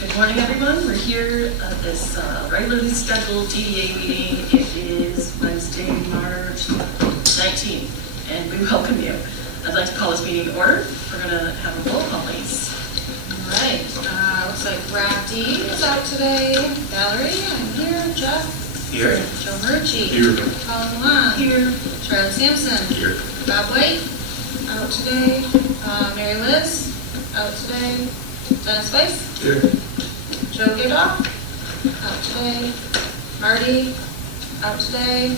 Good morning, everyone. We're here at this regularly scheduled DDA meeting. It is Wednesday, March 19th, and we welcome you. I'd like to call this meeting to order. We're going to have a roll call, please. All right. Looks like Rob D is out today. Valerie, I'm here. Jeff? Here. Joe Murchie. Here. Colin Long. Here. Charlotte Sampson. Here. Bob White, out today. Mary Liz, out today. Dennis Weiss. Here. Joe Gidoff, out today. Marty, out today.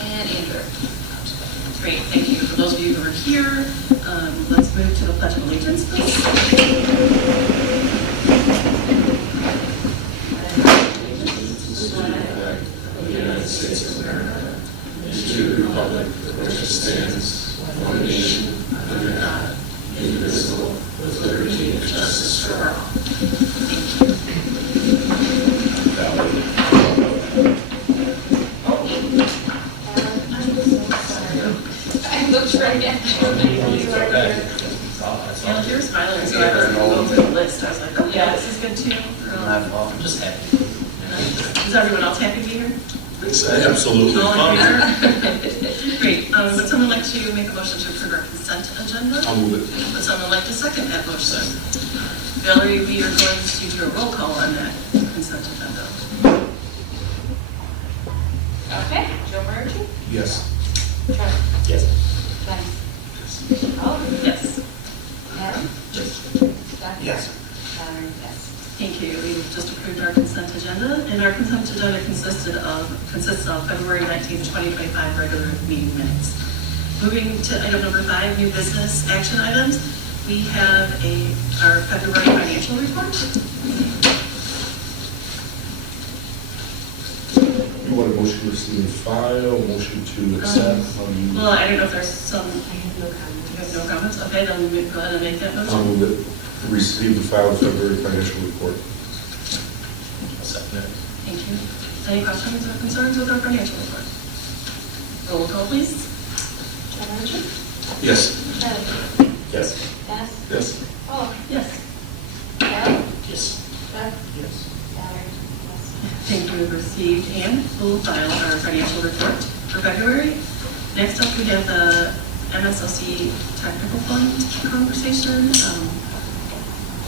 And Andrew, out today. Great, thank you. For those of you who are here, let's move to the Pledge of Allegiance, please. The United States of America, and to the republic for which it stands, one nation, under God, indivisible, with liberty and justice for all. I looked right at you. Yeah, you're smiling, so I was going through the list. I was like, oh yeah, this is good too. I'm just happy. Is everyone else happy to be here? Absolutely. All in favor? Great. Would someone like to make a motion to approve our consent agenda? I'll move it. Would someone like to second that motion? Valerie, we are going to do a roll call on that consent agenda. Okay. Joe Murchie. Yes. Trevor. Yes. Dennis. Oh. Yes. Adam. Yes. Jeff. Yes. Valerie, yes. Thank you. We've just approved our consent agenda, and our consent agenda consists of February 19th, 2025 regular meeting minutes. Moving to item number 5, new business action items. We have our February financial report. You want a motion to receive and file, motion to accept? Well, I don't know if there's some. I have no comments. You have no comments? Okay, then we go ahead and make that I'll motion. move it. Receive and file February financial report. I'll second it. Thank you. Any questions or concerns with our financial report? Roll call, please. Joe Murchie. Yes. Trevor. Yes. Dennis. Yes. Oh. Yes. Adam. Yes. Jeff. Yes. Valerie, yes. Thank you. We've received and will file our financial report for February. Next up, we have the MSLC technical fund conversation,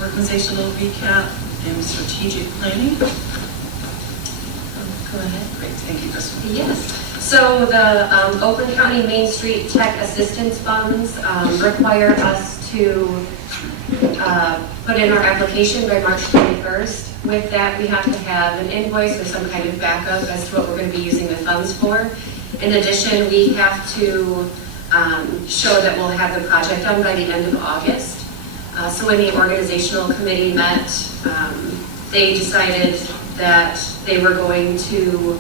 organizational recap, and strategic planning. Go ahead. Great. Thank you, Kristen. Yes. So the Oakland County Main Street Tech Assistance Funds require us to put in our application by March 21st. With that, we have to have an invoice or some kind of backup as to what we're going to be using the funds for. In addition, we have to show that we'll have the project done by the end of August. So when the organizational committee met, they decided that they were going to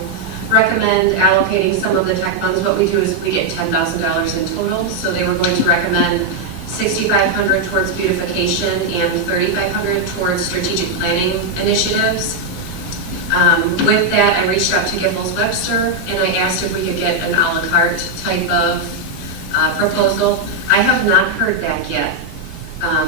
recommend allocating some of the tech funds. What we do is we get $10,000 in total. So they were going to recommend $6,500 towards beautification and $3,500 towards strategic planning initiatives. With that, I reached out to Giffords Webster and I asked if we could get an a la carte type of proposal. I have not heard back yet.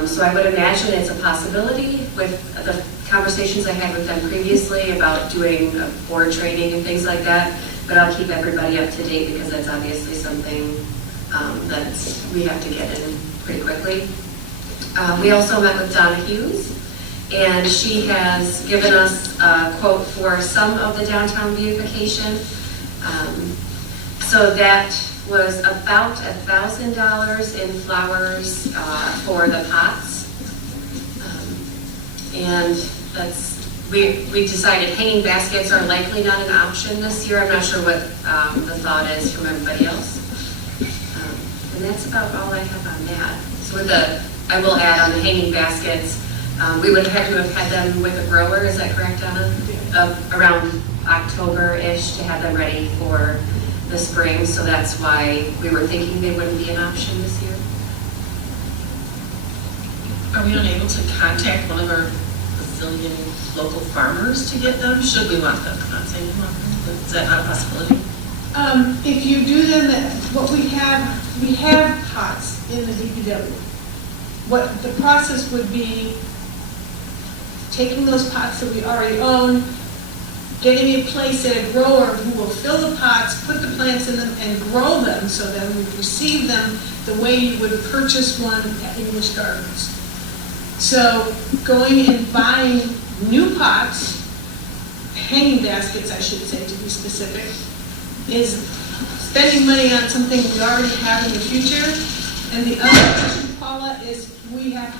So I would imagine it's a possibility with the conversations I had with them previously about doing board training and things like that, but I'll keep everybody up to date because that's obviously something that we have to get in pretty quickly. We also met with Donna Hughes, and she has given us a quote for some of the downtown beautification. So that was about $1,000 in flowers for the pots. And that's, we decided hanging baskets are likely not an option this year. I'm not sure what the thought is from everybody else. And that's about all I have on that. So with the, I will add on the hanging baskets, We would have had to have had them with a grower, is that correct, Donna? Around October-ish to have them ready for the spring, so that's why we were thinking they wouldn't be an option this year. Are we unable to contact one of our Brazilian local farmers to get them? Should we want them? I'm not saying we want them, but is that not a possibility? If you do them, what we have pots in the DPW. What the process would be, taking those pots that we already own, getting a place at a grower who will fill the pots, put the plants in them, and grow them so that we receive them the way you would purchase one at English Gardens. So going and buying new pots, hanging baskets, I should say, to be specific, is spending money on something we already have in the future. And the other question, Paula, is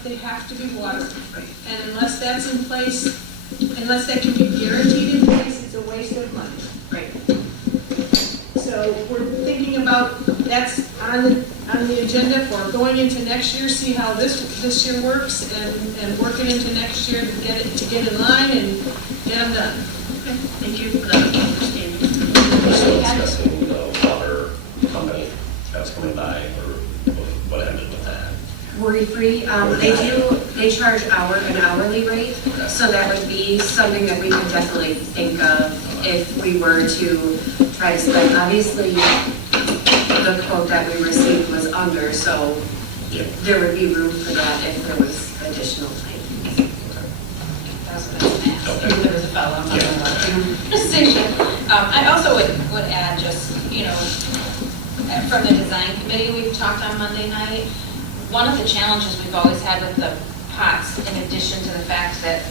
they have to be watered. And unless that's in place, unless that can be guaranteed in place, it's a waste of money. Right. So we're thinking about, that's on the agenda for going into next year, see how this year works, and work it into next year to get in line and get them done. Okay, thank you for that understanding. Discussing the water company that's coming by, or what happened with that? Worry-free, they charge an hourly rate, so that would be something that we could definitely think of if we were to try to spend. Obviously, the quote that we received was under, so there would be room for that if there was additional time. That's what I was gonna ask. Okay. There was a follow-up on Yeah. the station. I also would add just, from the design committee, we've talked on Monday night. One of the challenges we've always had with the pots, in addition to the fact that,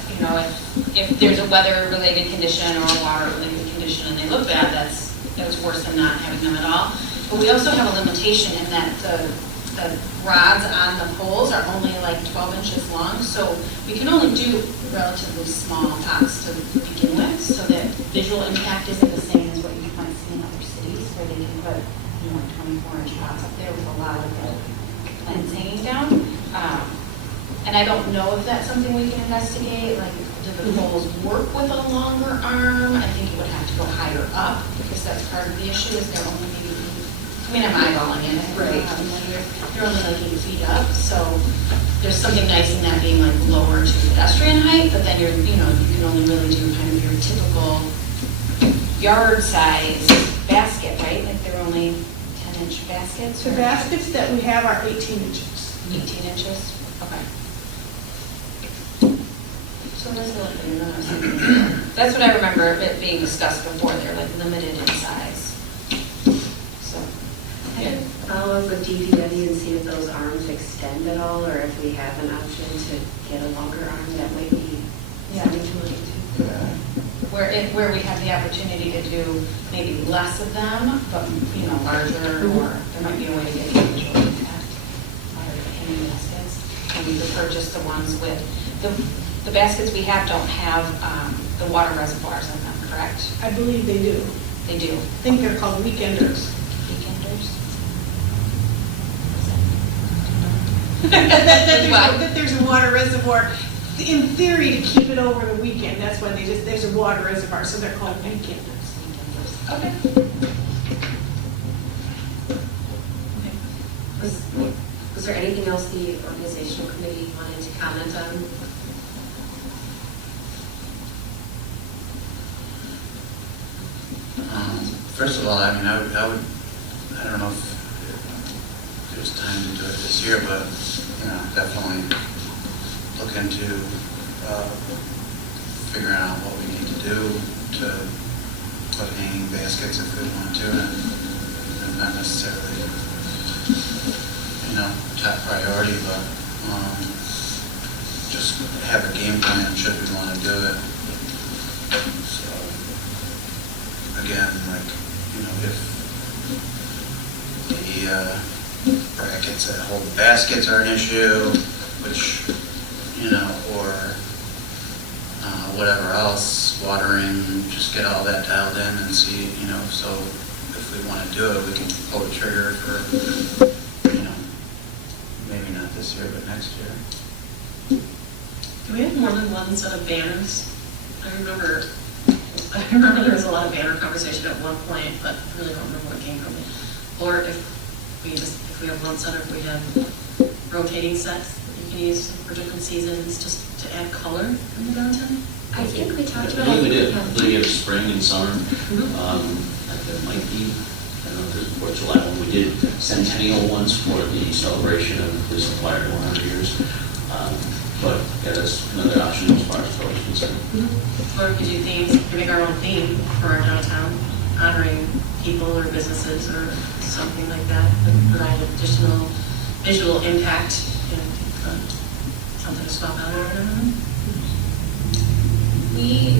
if there's a weather-related condition or a water-related condition and they look bad, that's worse than not having them at all. But we also have a limitation in that the rods on the poles are only like 12 inches long, so we can only do relatively small pots to begin with, so that visual impact isn't the same as what you might see in other cities, where they can put 24-inch pots up there with a lot of the plants hanging down. And I don't know if that's something we can investigate, like, do the poles work with a longer arm? I think it would have to go higher up, because that's part of the issue, is they're only maybe, I'm eyeballing it. Right. You're only like 8 feet up, so there's something nice in that being like lower to pedestrian height, but then you can only really do kind of your typical yard size basket, right? Like they're only 10-inch baskets? The or baskets that we have are 18 inches. 18 inches? Okay. So there's a little bit of something. That's what I remember it being discussed before. They're like limited in size. So, I could follow up with DPW and see if those arms extend at all, or if we have an option to get a longer arm that might be something to look into. where we have the opportunity to do maybe less of them, but larger, or there might be a way to get visual impact out of hanging baskets. And we would purchase the ones with the baskets we have don't have the water reservoirs in them, correct? I believe they do. They do. I think they're called weekenders. Weekenders. that there's a water reservoir, in theory, to keep it over the weekend. That's why there's a water reservoir, so they're called weekenders. Okay. Was there anything else the organizational committee wanted to comment on? First of all, I don't know if there's time to do it this year, but, definitely look into figuring out what we need to do to put hanging baskets if we want to, and not necessarily, top priority, but just have a game plan should we want to do it. So, again, if the brackets that hold the baskets are an issue, which, or whatever else, watering, just get all that dialed in and see, so if we want to do it, we can pull the trigger for, maybe not this year, but next year. Do we have more than one set of banners? I remember there was a lot of banner conversation at one point, but I really don't remember what came from it. Or if we have one set, or if we have rotating sets that you can use for different seasons, just to add color in the downtown. I think we talked I about believe we did. it. I believe you have spring and summer. Mhm. There might be, I don't know if there's a 4th of July one. We did centennial ones for the celebration of the police acquired 100 years. But yeah, that's another option as far as color is concerned. Or if we do themes, we make our own theme for our downtown, honoring people or businesses or something like that, that provide additional visual impact and something to swap out or whatever. We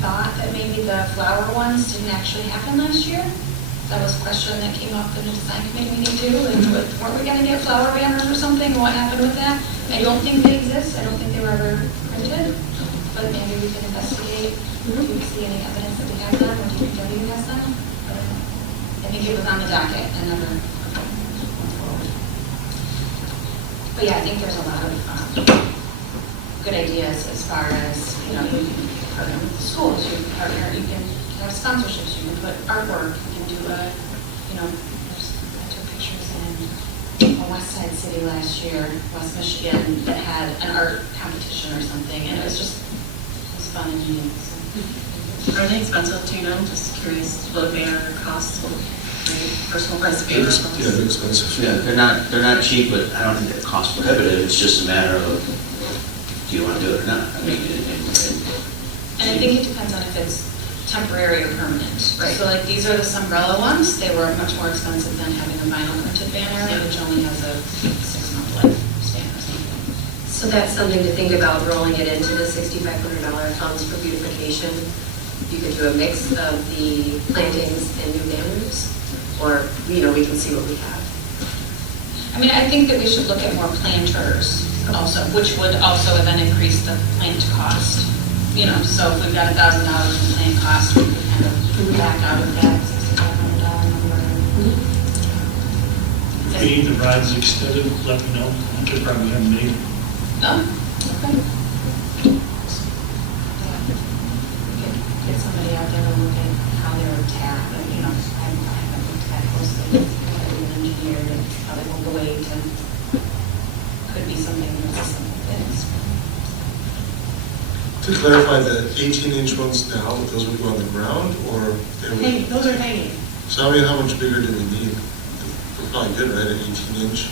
thought that maybe the flower ones didn't actually happen last year. That was a question that came up in the design committee meeting too, and weren't we gonna get flower banners or something? What happened with that? I don't think they exist, I don't think they were ever printed, but maybe we can investigate if we see any evidence that we have them, or DPW has them. But I think it was on the docket and never went forward. But yeah, I think there's a lot of good ideas as far as, you know, you can partner with the schools, you can partner, you can have sponsorships, you can put artwork, you can do a, you know, I took pictures in a West Side city last year, West Michigan, that had an art competition or something, and it was just, it was fun and neat. So. Are they expensive, do you know? Just curious what a banner costs, maybe personalized banner costs. Yeah, they're expensive. Yeah, they're not cheap, but I don't think they're cost prohibitive. It's just a matter of, do you want to do it or not? I mean, And I think it depends on if it's temporary or permanent. Right. So like these are the Sunbrella ones, they were much more expensive than having a vinyl printed banner, which only has a 6-month lifespan or something. So that's something to think about, rolling it into the $6,500 funds for beautification. You could do a mix of the plantings and new banners, or, you know, we can see what we have. I mean, I think that we should look at more planters also, which would also then increase the plant cost. You know, so if we've got $1,000 in plant cost, we could kind of back out of that $6,500 number. If we need the rides extended, let me know. I could probably have them made. Oh, okay. Get somebody out there to look at how they're tapped, you know, I haven't looked at closely, an engineer, and how they will weight, and could be something that's simple things. To clarify, the 18-inch ones now, those would go on the ground, or they would? Hey, those are hanging. So I mean, how much bigger do we need? We're probably good, right, at 18-inch?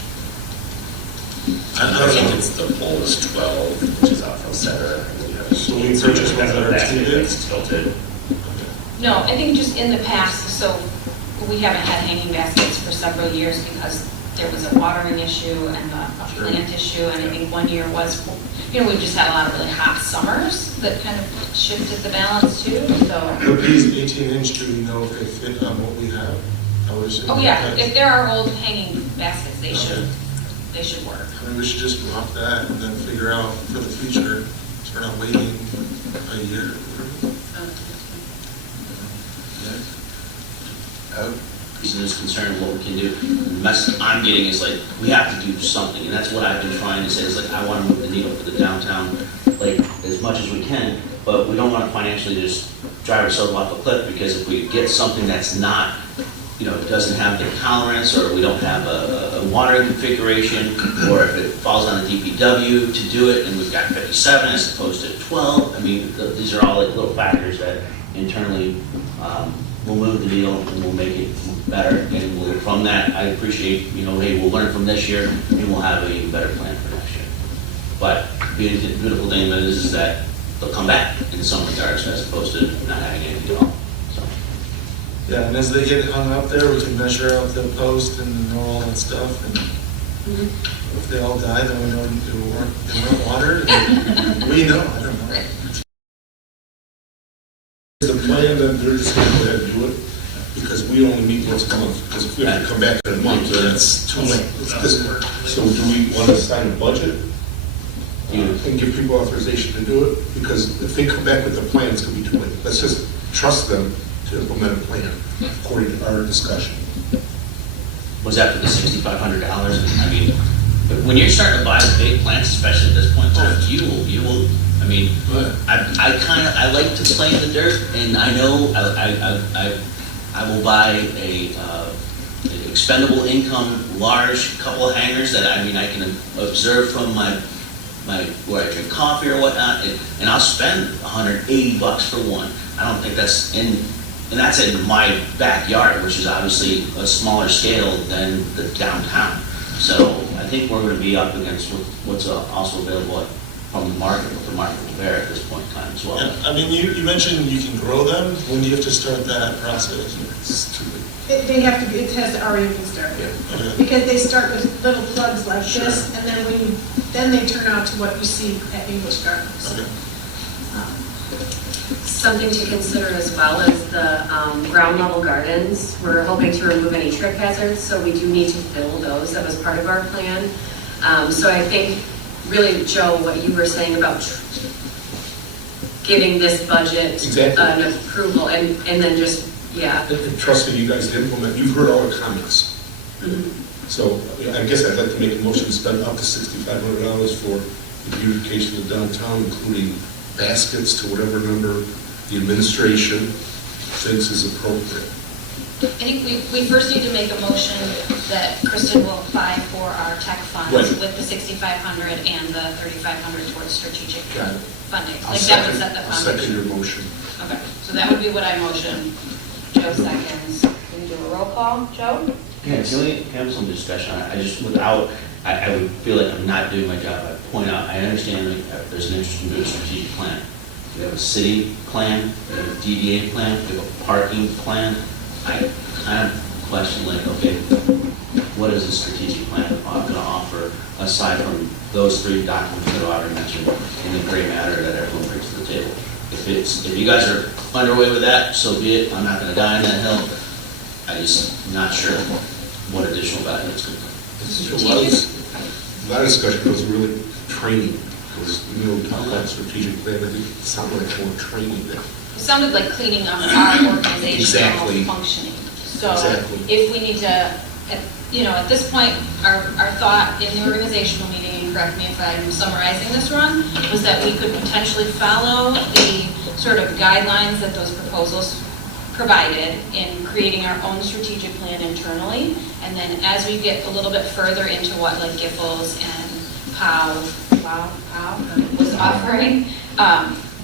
I I don't think know. it's the pole is 12, which is off of center. And we have So we purchase ones that are basket tilted? that's tilted. No, I think just in the past, so we haven't had hanging baskets for several years because there was a watering issue and a plant issue, and I think one year was, you know, we just had a lot of really hot summers that kind of shifted the balance too, so. But these 18-inch, do we know if they fit on what we have? I would assume Oh, yeah, that- if there are old hanging baskets, they should work. I mean, we should just drop that and then figure out for the future, so we're not waiting a year. reason is concerned what we can do. The message I'm getting is like, we have to do something, and that's what I've been trying to say, is like, I want to move the needle for the downtown, like, as much as we can, but we don't want to financially just drive ourselves off a cliff, because if we get something that's not, you know, doesn't have the tolerance, or we don't have a watering configuration, or if it falls on the DPW to do it, and we've got 57 as opposed to 12, I mean, these are all like little factors that internally will move the needle and will make it better, and we'll, from that, I appreciate, you know, hey, we'll learn from this year, and we'll have a better plan for next year. But the beautiful thing is that they'll come back in some regards, as opposed to not having anything at all. So. Yeah, and as they get hung up there, we can measure out the post and all that stuff, and if they all die, then we know they weren't watered, and we know, I don't know. The plan that they're just going to go ahead and do it, because we only meet once a month, because if we have to come back in a month, then it's too late. So do we want to sign a budget and give people authorization to do it? Because if they come back with a plan, it's going to be too late. Let's just trust them to implement a plan, according to our discussion. Was that for the $6,500? I mean, when you're starting to buy the big plants, especially at this point in time, you will, I mean, I like to play in the dirt, and I know I will buy a expendable income, large couple of hangers that, I mean, I can observe from my where I drink coffee or whatnot, and I'll spend $180 for one. I don't think that's and that's in my backyard, which is obviously a smaller scale than the downtown. So I think we're going to be up against what's also available from the market, what the market will bear at this point in time as well. And, I mean, you mentioned you can grow them. When do you have to start that process? It's too late. They have to be, it has already been started. Okay. Because they start with little plugs like this, and then then they turn out to what you see at English Gardens. Okay. Something to consider as well is the ground level gardens. We're hoping to remove any trip hazards, so we do need to fill those. That was part of our plan. So I think, really, Joe, what you were saying about giving this budget Exactly. an approval, and then just, yeah. And trust me, you guys implement, you've heard all the comments. So I guess I'd like to make a motion to spend up to $6,500 for the beautification of downtown, including baskets to whatever number the administration thinks is appropriate. I think we first need to make a motion that Kristen will apply for our tech funds Right. with the 6,500 and the 3,500 towards strategic Got it. funding. I'll Like that would set the I'll second foundation. your motion. Okay, so that would be what I motion. Joe seconds. Can we do a roll call? Joe? Yeah, can we have some discussion on it? I just, without, I would feel like I'm not doing my job. I point out, I understand like, there's an interest in doing a strategic plan. We have a city plan, we have a DDA plan, we have a parking plan. I kind of question like, okay, what is the strategic plan going to offer aside from those three documents that I already mentioned in the gray matter that everyone brings to the table? If you guys are underway with that, so be it. I'm not going to die on that hill. I just not sure what additional value it's going to bring. A lot of discussion was really training, because, we talk about strategic plan, I think it sounded like more training than. It sounded like cleaning up our organizational Exactly. functioning. So Exactly. if we need to, at this point, our thought in the organizational meeting, and correct me if I'm summarizing this wrong, was that we could potentially follow the sort of guidelines that those proposals provided in creating our own strategic plan internally. And then as we get a little bit further into what like Giffords and POW was offering,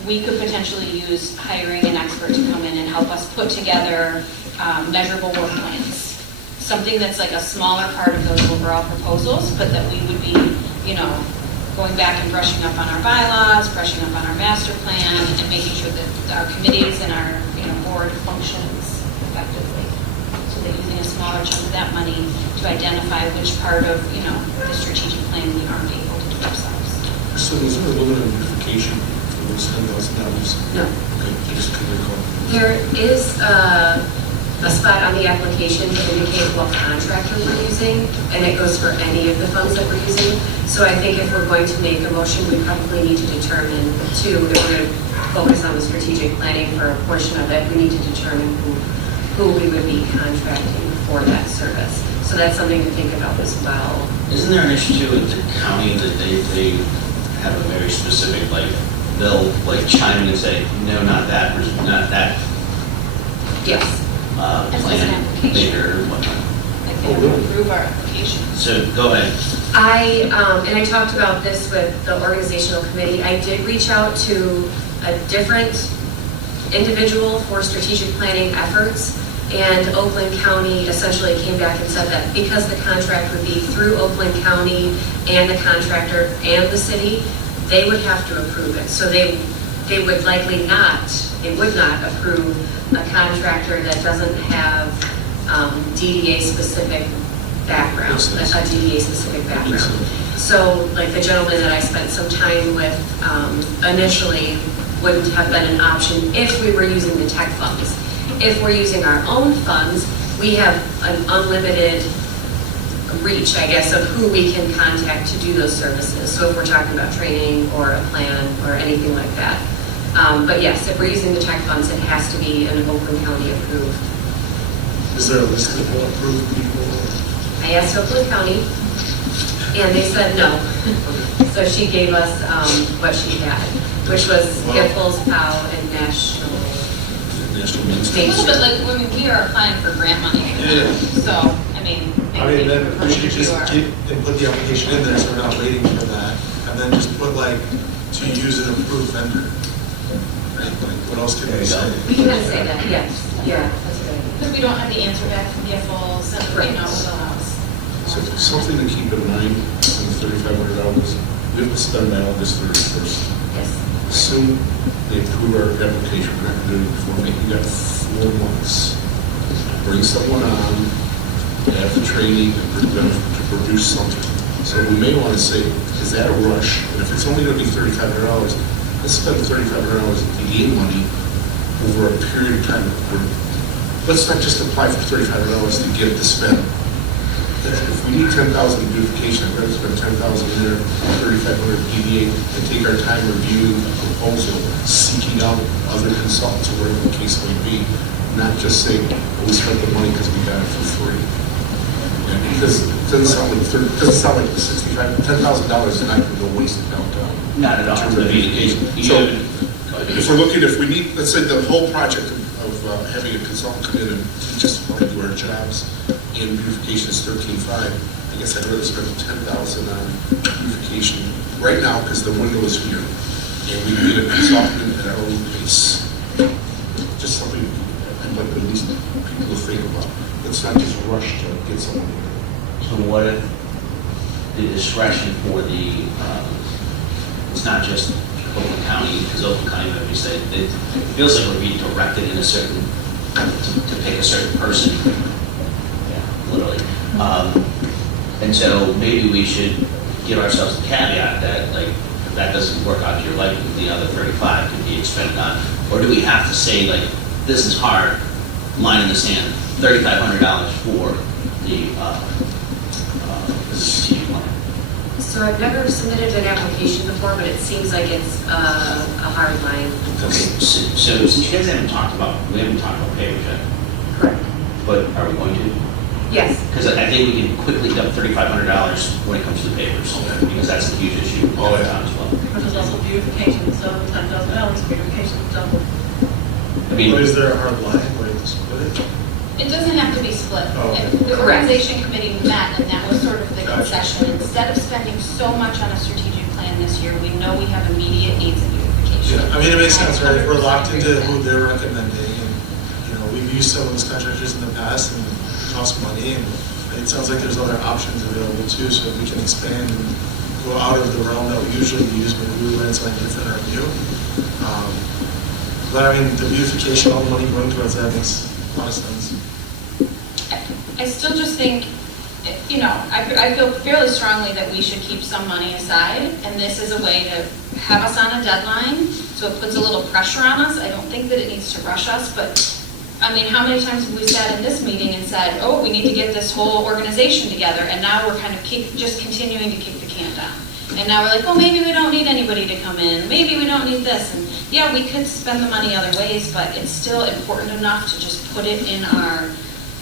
we could potentially use hiring an expert to come in and help us put together measurable work plans. Something that's like a smaller part of those overall proposals, but that we would be, going back and brushing up on our bylaws, brushing up on our master plan, and making sure that our committees and our, board functions effectively. So that using a smaller chunk of that money to identify which part of, the strategic plan we aren't able to do ourselves. So was there a limit on beautification for those $10,000? No. Okay, I just couldn't recall. There is a spot on the application to indicate what contractor we're using, and it goes for any of the funds that we're using. So I think if we're going to make a motion, we probably need to determine, too, if we're going to focus on the strategic planning for a portion of it, we need to determine who we would be contracting for that service. So that's something to think about as well. Isn't there an issue too with the county that they have a very specific, they'll chime in and say, no, not that, Yes. As an plan, application. bigger, or whatnot. Like they would approve our application. So go ahead. And I talked about this with the organizational committee. I did reach out to a different individual for strategic planning efforts, and Oakland County essentially came back and said that because the contract would be through Oakland County and the contractor and the city, they would have to approve it. So they would likely not, they would not approve a contractor that doesn't have DDA specific background, a DDA specific background. So like the gentleman that I spent some time with initially wouldn't have been an option if we were using the tech funds. If we're using our own funds, we have an unlimited reach, I guess, of who we can contact to do those services. So if we're talking about training or a plan or anything like that. But yes, if we're using the tech funds, it has to be an Oakland County approved. Is there a list of approved people? I asked Oakland County. And they said no. So she gave us what she had, which was Giffords, POW, and National. National Means. Main A little Street. bit like when we are applying for grant money. Yeah. So, I mean. I mean, then we should just you are. get, and put the application in there, so we're not waiting for that. And then just put like, to use an approved vendor. Right, like, what else can we say? We can say that, yes. Yeah, that's good. Because we don't have the answer back from Giffords and, you know, what else. So something to keep in mind on the $3,500, we have to spend that on this 31st. Yes. Assume they approve our application, we're not going to do it before May. You got 4 months. Bring someone on, have the training, to produce something. So we may want to say, is that a rush? And if it's only going to be $3,500, let's spend $3,500 in DDA money over a period of time. Let's not just apply for $3,500 to get it to spend. If we need 10,000 in beautification, I'd rather spend 10,000 there, 3,500 DDA, and take our time reviewing a proposal, seeking out other consultants or whatever the case may be, not just say, well, we spent the money because we got it for free. And because it doesn't sound like the $10,000 is not going to go wasted downtown. Not at all. In terms of beautification. So if we're looking, if we need, let's say the whole project of having a consultant come in and teach us how to do our jobs in beautification is $13,500. I guess I'd rather spend $10,000 on beautification right now because the window is here. And we need a consultant at our own pace. Just something I'd like at least people to think about. Let's not just rush to get someone in. So what if the discretion for the, it's not just Oakland County, because Oakland County, like we said, it feels like we're being directed in a certain, to pick a certain person, literally. And so maybe we should give ourselves the caveat that, like, if that doesn't work out to your liking, the other 35 could be expended on. Or do we have to say, like, this is hard, line in the sand, $3,500 for the strategic plan? So I've never submitted an application before, but it seems like it's a hard line. Okay, so since you guys haven't talked about, we haven't talked about papers yet, Correct. but are we going to? Yes. Because I think we can quickly dump $3,500 when it comes to the papers, because that's a huge issue downtown as well. But there's also beautification, so $10,000, beautification double. I mean, But is there a hard line where you split it? It doesn't have to be split. Oh, okay. The Correct. organization committee met, and that was sort of the Gotcha. concession. Instead of spending so much on a strategic plan this year, we know we have immediate needs in beautification. Yeah, I mean, it makes sense, right? If we're locked 100% into agree who with that. they're recommending, and, you know, we've used some of those contractors in the past, and it costs money, and it sounds like there's other options available too, so if we can expand and go out of the realm that we usually use, maybe we learn something different or new. But I mean, the beautification, all the money going towards that makes a lot of sense. I still just think, you know, I feel fairly strongly that we should keep some money aside, and this is a way to have us on a deadline, so it puts a little pressure on us. I don't think that it needs to rush us, but, I mean, how many times have we sat in this meeting and said, oh, we need to get this whole organization together, and now we're kind of just continuing to kick the can down. And now we're like, well, maybe we don't need anybody to come in, maybe we don't need this, and yeah, we could spend the money other ways, but it's still important enough to just put it in our,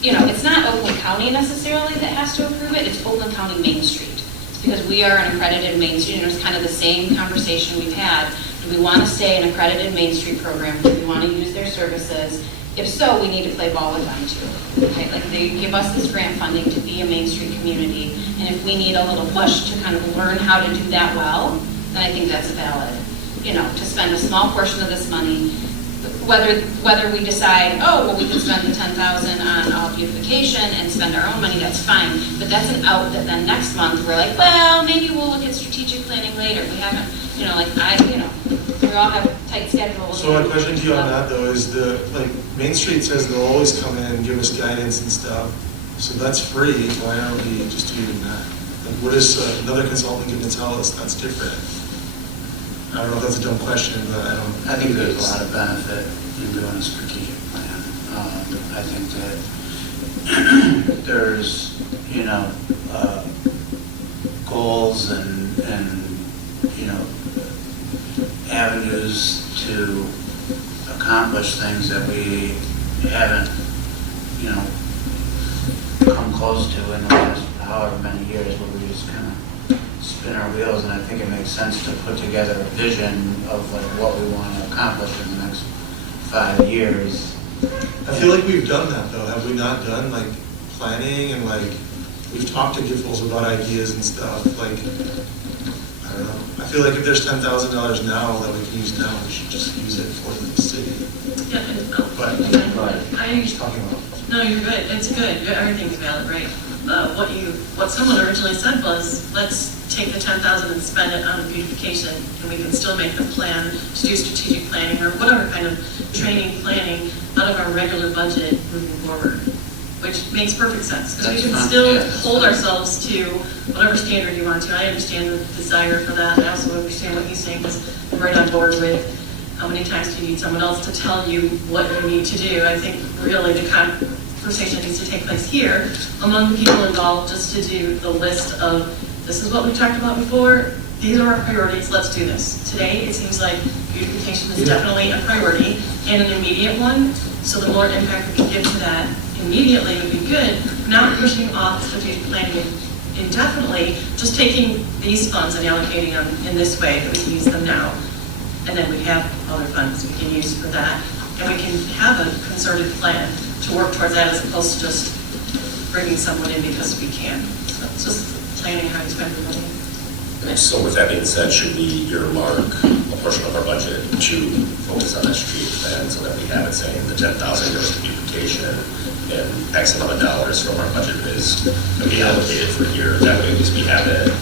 you know, it's not Oakland County necessarily that has to approve it, it's Oakland County Main Street. It's because we are an accredited Main Street, and it's kind of the same conversation we've had. Do we want to stay an accredited Main Street program? Do we want to use their services? If so, we need to play ball with them too. Okay? Like they give us this grant funding to be a Main Street community, and if we need a little push to kind of learn how to do that well, then I think that's valid. You know, to spend a small portion of this money, whether we decide, oh, well, we can spend the $10,000 on all beautification and spend our own money, that's fine. But that's an out that then next month we're like, well, maybe we'll look at strategic planning later. We haven't, you know, like we all have tight schedules. So my question to you on that though is like, Main Street says they'll always come in and give us guidance and stuff. So that's free, why aren't we just doing that? Like, what is another consultant going to tell us that's different? I don't know if that's a dumb question, but I don't. I think there's a lot of benefit in doing a strategic plan. I think that there's, you know, goals and, you know, avenues to accomplish things that we haven't, you know, come close to in the last however many years, where we just kind of spin our wheels, and I think it makes sense to put together a vision of like what we want to accomplish in the next 5 years. I feel like we've done that though, have we not done like planning and like, we've talked to Giffords about ideas and stuff, like, I don't know. I feel like if there's $10,000 now that we can use now, we should just use it for the city. Yeah, But I, just talking about. no, you're good, it's good, everything's valid, right? What someone originally said was, let's take the 10,000 and spend it on beautification, and we can still make the plan to do strategic planning or whatever kind of training planning out of our regular budget moving forward, which makes perfect sense, because we can That's fine, still yeah. hold ourselves to whatever standard you want to. I understand the desire for that, I also understand what he's saying, because I'm right on board with how many times do you need someone else to tell you what you need to do. I think really the conversation needs to take place here among the people involved, just to do the list of, this is what we talked about before, these are our priorities, let's do this. Today, it seems like beautification is definitely a priority and an immediate one, so the more impact we can give to that immediately would be good. Not pushing off strategic planning indefinitely, just taking these funds and allocating them in this way that we can use them now. And then we have other funds we can use for that. And we can have a concerted plan to work towards that as opposed to just bringing someone in because we can. So it's just planning how you spend the money. So with that being said, should we earmark a portion of our budget to focus on that strategic plan so that we have it saying the 10,000 goes to beautification and X amount of dollars from our budget is going to be allocated for a year? That way at least we have it,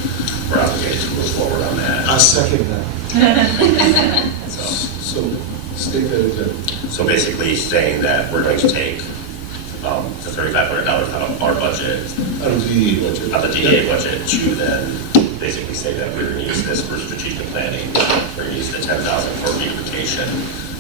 we're obligated to move forward on that. I second that. So State that again. So basically saying that we're going to take the $3,500 out of our budget, Out of the DDA budget. out of the DDA budget, to then basically say that we're going to use this for strategic planning, we're going to use the 10,000 for beautification,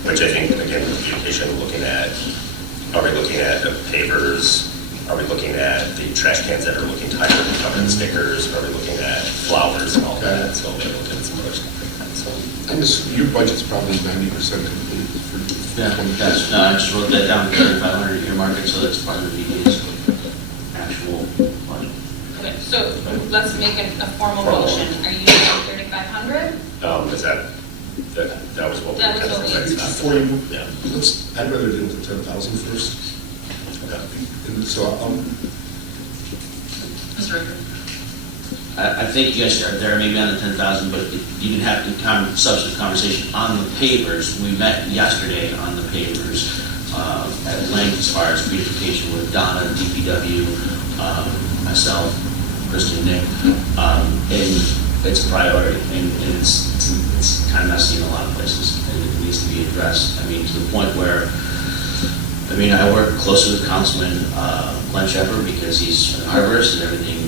which I think, again, with beautification, are we looking at the pavers? Are we looking at the trash cans that are looking tired and covered in stickers? Are we looking at flowers and all that? So maybe look at some other stuff like that. So I'm assuming your budget's probably 90% complete for. Yeah, yes, no, I just wrote that down, 3,500 earmark, so that's part of the DDA's actual money. Okay, so let's make a formal motion. Are you doing 3,500? is that was what we That kind was of what we- Before you, Yeah. I'd rather deal with the 10,000 first. Okay. And so Mr. Ricker? I think you guys are there maybe on the 10,000, but you can have a substantive conversation on the pavers. We met yesterday on the pavers at length as far as beautification with Donna, DPW, myself, Kristen, Nick, and it's a priority, and it's kind of messy in a lot of places, and it needs to be addressed. I mean, to the point where, I work closely with Councilman Glenn Shepherd because he's an arborist and everything,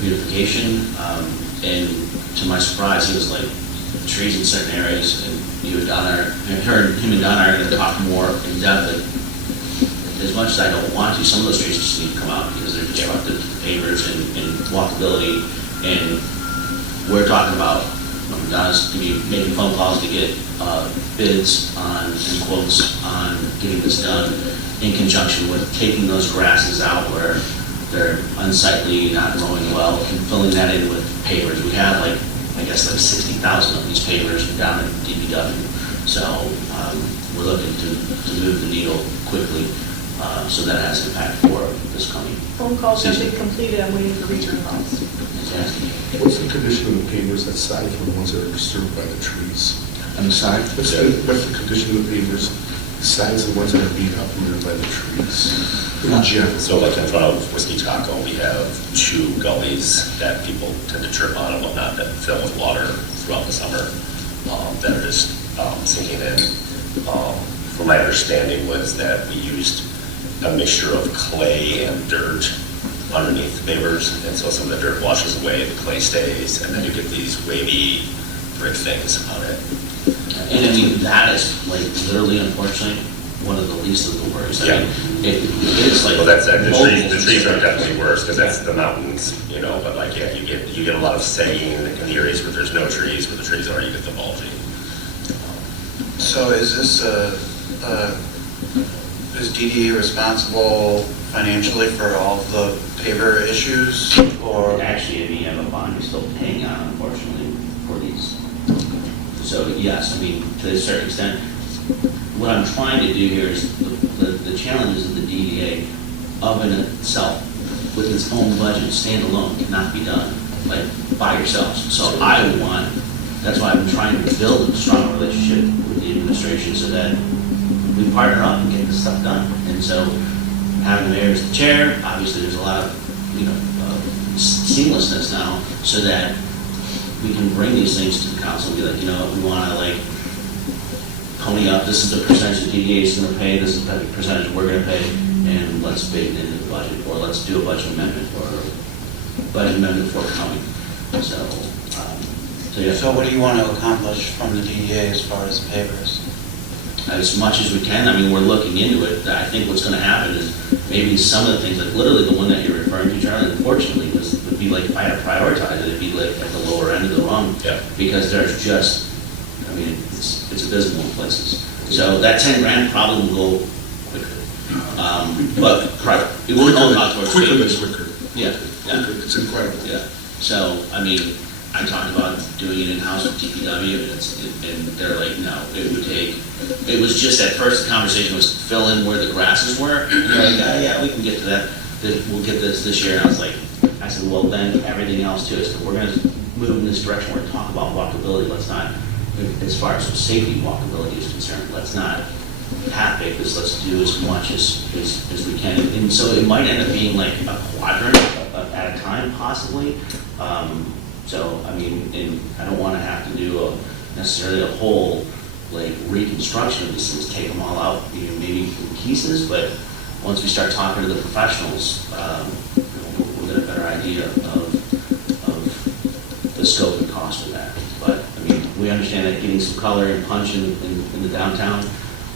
beautification, and to my surprise, he was like, trees in certain areas, and you and Donna, him and Donna are going to talk more in depth. Like, as much as I don't want to, some of those trees just need to come out because they're disruptive to the pavers and walkability, and we're talking about, Donna's going to be making phone calls to get bids on and quotes on getting this done in conjunction with taking those grasses out where they're unsightly, not growing well, and filling that in with pavers. We have like 60,000 of these pavers down at DPW. So we're looking to move the needle quickly so that has impact for this coming Phone calls have season. been completed, I'm waiting for return calls. Exactly. what's the condition of the pavers aside from the ones that are disturbed by the trees? I'm sorry? What's the condition of the pavers besides the ones that are being uprooted by the trees? In general. So like in front of Whiskey Taco, we have 2 gullies that people tend to trip on and whatnot that fill with water throughout the summer that are just sinking in. From my understanding was that we used a mixture of clay and dirt underneath the pavers, and so some of the dirt washes away, the clay stays, and then you get these wavy brick things on it. And that is like literally, unfortunately, one of the least of the worries. I mean, it is like. Well, that's the multiple trees are definitely worse because that's the mountains, but like, yeah, you get a lot of sagging in the areas where there's no trees, where the trees are, you get the bulging. So is this, is DDA responsible financially for all of the paver issues, or? Actually, I mean, you have a bond you're still paying on, unfortunately, for these. So, yes, I mean, to a certain extent, what I'm trying to do here is the challenges of the DDA of in itself, with its own budget, standalone, cannot be done, like, by yourselves. So I would want, that's why I'm trying to build a strong relationship with the administration so that we partner up and get this stuff done. And so having the mayor as the chair, obviously there's a lot of, you know, seamlessness now, so that we can bring these things to the council and be like, you know, we want to like pony up, this is the percentage the DDA is going to pay, this is the percentage we're going to pay, and let's bake it into the budget, or let's do a budget amendment, or a budget amendment forthcoming. So yeah. So what do you want to accomplish from the DDA as far as pavers? As much as we can. I mean, we're looking into it. I think what's going to happen is maybe some of the things, like literally the one that you're referring to, Charlie, unfortunately, would be like, if I had to prioritize it, it'd be like at the lower end of the rung. Yeah. Because there's just, I mean, it's abysmal in places. So that 10 grand probably will go quicker. But it won't go out towards Quicker than pavers. quicker. Yeah. Yeah. Quicker. It's incredible. Yeah. So, I mean, I talked about doing it in-house with DPW, and they're like, no, it would take, it was just at first the conversation was fill in where the grasses were. And they're like, oh, yeah, we can get to that. We'll get this year. And I said, well, then everything else too. So we're going to move in this direction. We're going to talk about walkability. Let's not, as far as safety walkability is concerned, let's not half-bake this. Let's do as much as we can. And so it might end up being like a quadrant at a time, possibly. So, I mean, and I don't want to have to do necessarily a whole, like, reconstruction of these things, take them all out, you know, maybe in pieces, but once we start talking to the professionals, we'll get a better idea of the scope and cost of that. But, I mean, we understand that getting some color and punch in the downtown,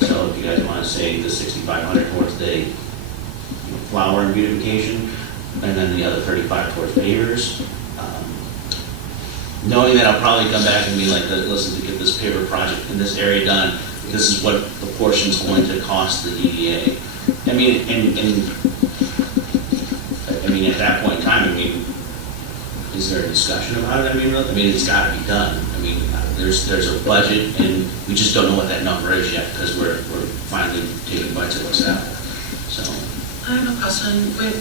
so if you guys want to say the 6,500 towards the flower and beautification, and then the other 35 towards pavers, knowing that I'll probably come back and be like, listen, to get this paver project in this area done, this is what the portion's going to cost the DDA. I mean, I mean, at that point in time, I mean, is there a discussion about it? I mean, it's got to be done. I mean, there's a budget, and we just don't know what that number is yet, because we're finally taking bites at what's out there. So. I have a question. With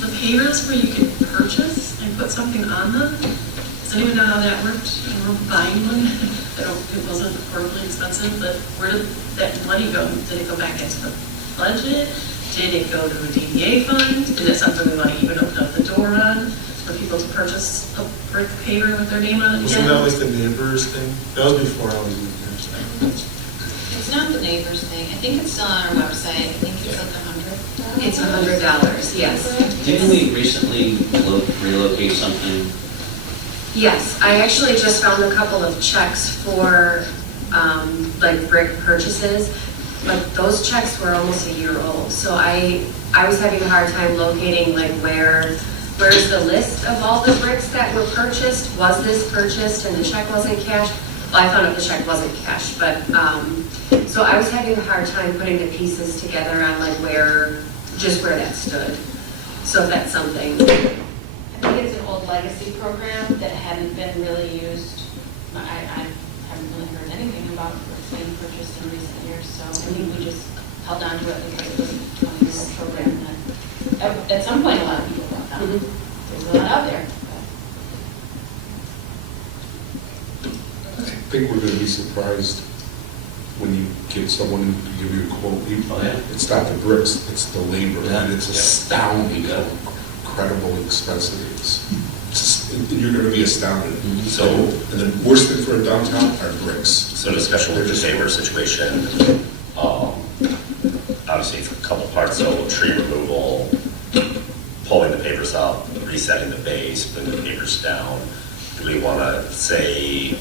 the pavers where you could purchase and put something on them, does anyone know how that worked? I remember buying one. It wasn't horribly expensive, but where did that money go? Did it go back into the budget? Did it go to a DDA fund? Is it something we want to even open up the door on for people to purchase a brick paver with their name on it Wasn't again? that like the neighbors thing? That was before I was in here. It's not the neighbors thing. I think it's still on our website. I think it's like $100. It's $100, yes. Didn't we recently relocate something? Yes, I actually just found a couple of checks for, like brick purchases, but those checks were almost a year old. So I was having a hard time locating like where's the list of all the bricks that were purchased? Was this purchased and the check wasn't cashed? Well, I found out the check wasn't cashed, but, so I was having a hard time putting the pieces together on like where that stood. So if that's something. I think it's an old legacy program that hadn't been really used. I haven't really heard anything about what's being purchased in recent years, so I think we just held on to it because it was a 20-year-old program that at some point a lot of people brought down. There's a lot out there. I think we're gonna be surprised when you get someone to give you a quote. Oh, yeah. It's not the bricks, it's the labor, Yeah. and it's astounding how incredible expensive it is. You're gonna be astounded. So- And the worst thing for a downtown are bricks. So discussion with the paver situation, obviously it's a couple parts, so tree removal, pulling the pavers up, resetting the base, putting the pavers down. Do we want to say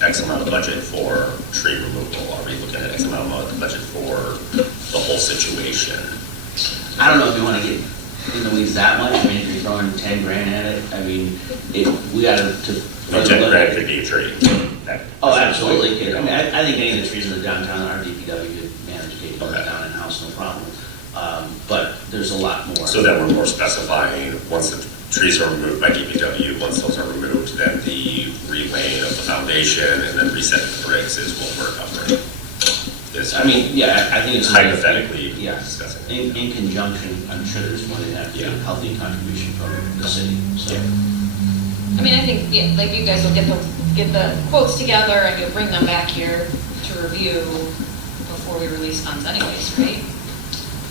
X amount of budget for tree removal? Are we looking at X amount of budget for the whole situation? I don't know if you want to get in the weeds that much. I mean, if you're throwing 10 grand at it, I mean, we got to. No, 10 grand could be a tree. Oh, absolutely. I mean, I think any of the trees in the downtown, our DPW could manage to take those down in-house, no problem. But there's a lot more. So then we're more specifying, once the trees are removed by DPW, once those are removed, then the relaying of the foundation and then resetting the bricks is what we're covering. I mean, yeah, I think it's. Hypothetically Yeah, discussing. in conjunction, I'm sure there's going to have to be a healthy contribution from the city, so. I mean, I think, yeah, like you guys will get the quotes together and you'll bring them back here to review before we release funds anyways, right?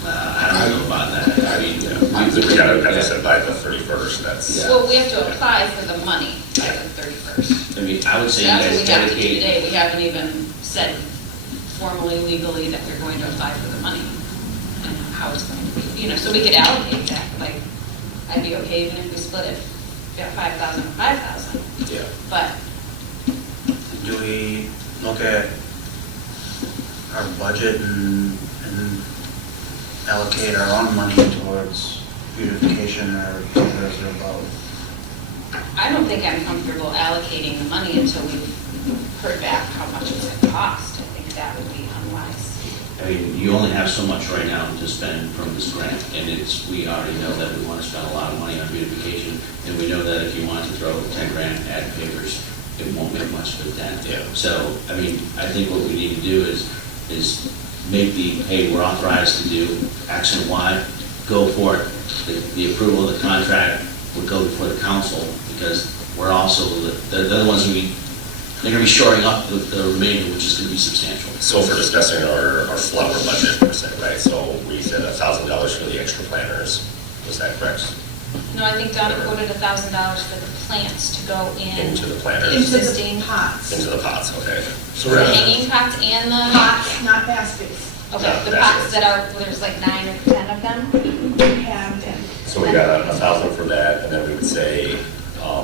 I don't know about that. I mean, We gotta, as I said, by the 31st, that's. Yeah. Well, we have to apply for the money by the 31st. I mean, I would So say you that's what guys we have to do dedicate. today. We haven't even said formally, legally that we're going to apply for the money and how it's going to be, so we could allocate that, like, I'd be okay even if we split it, 5,000 or 5,000, Yeah. but Do we look at our budget and allocate our own money towards beautification or repairs or both? I don't think I'm comfortable allocating the money until we've heard back how much it's going to cost. I think that would be unwise. I mean, you only have so much right now to spend from this grant, and we already know that we want to spend a lot of money on beautification, and we know that if you want to throw 10 grand at pavers, it won't make much of a dent. Yeah. So, I mean, I think what we need to do is make hey, we're authorized to do X and Y, go for it. The approval of the contract would go before the council, because we're also, they're the ones they're going to be shoring up the remainder, which is going to be substantial. So for discussing our flower budget per se, right? So we said $1,000 for the extra planters. Was that correct? No, I think Donna quoted $1,000 for the plants to go in. Into the planters? Into the Existing pots. Into the pots, okay. So The we're gonna, hanging pots and the. Pots, not baskets. Okay, the Yeah, pots baskets. that are, well, there's like 9 or 10 of them. We have them. so we got 1,000 for that, and then we would say,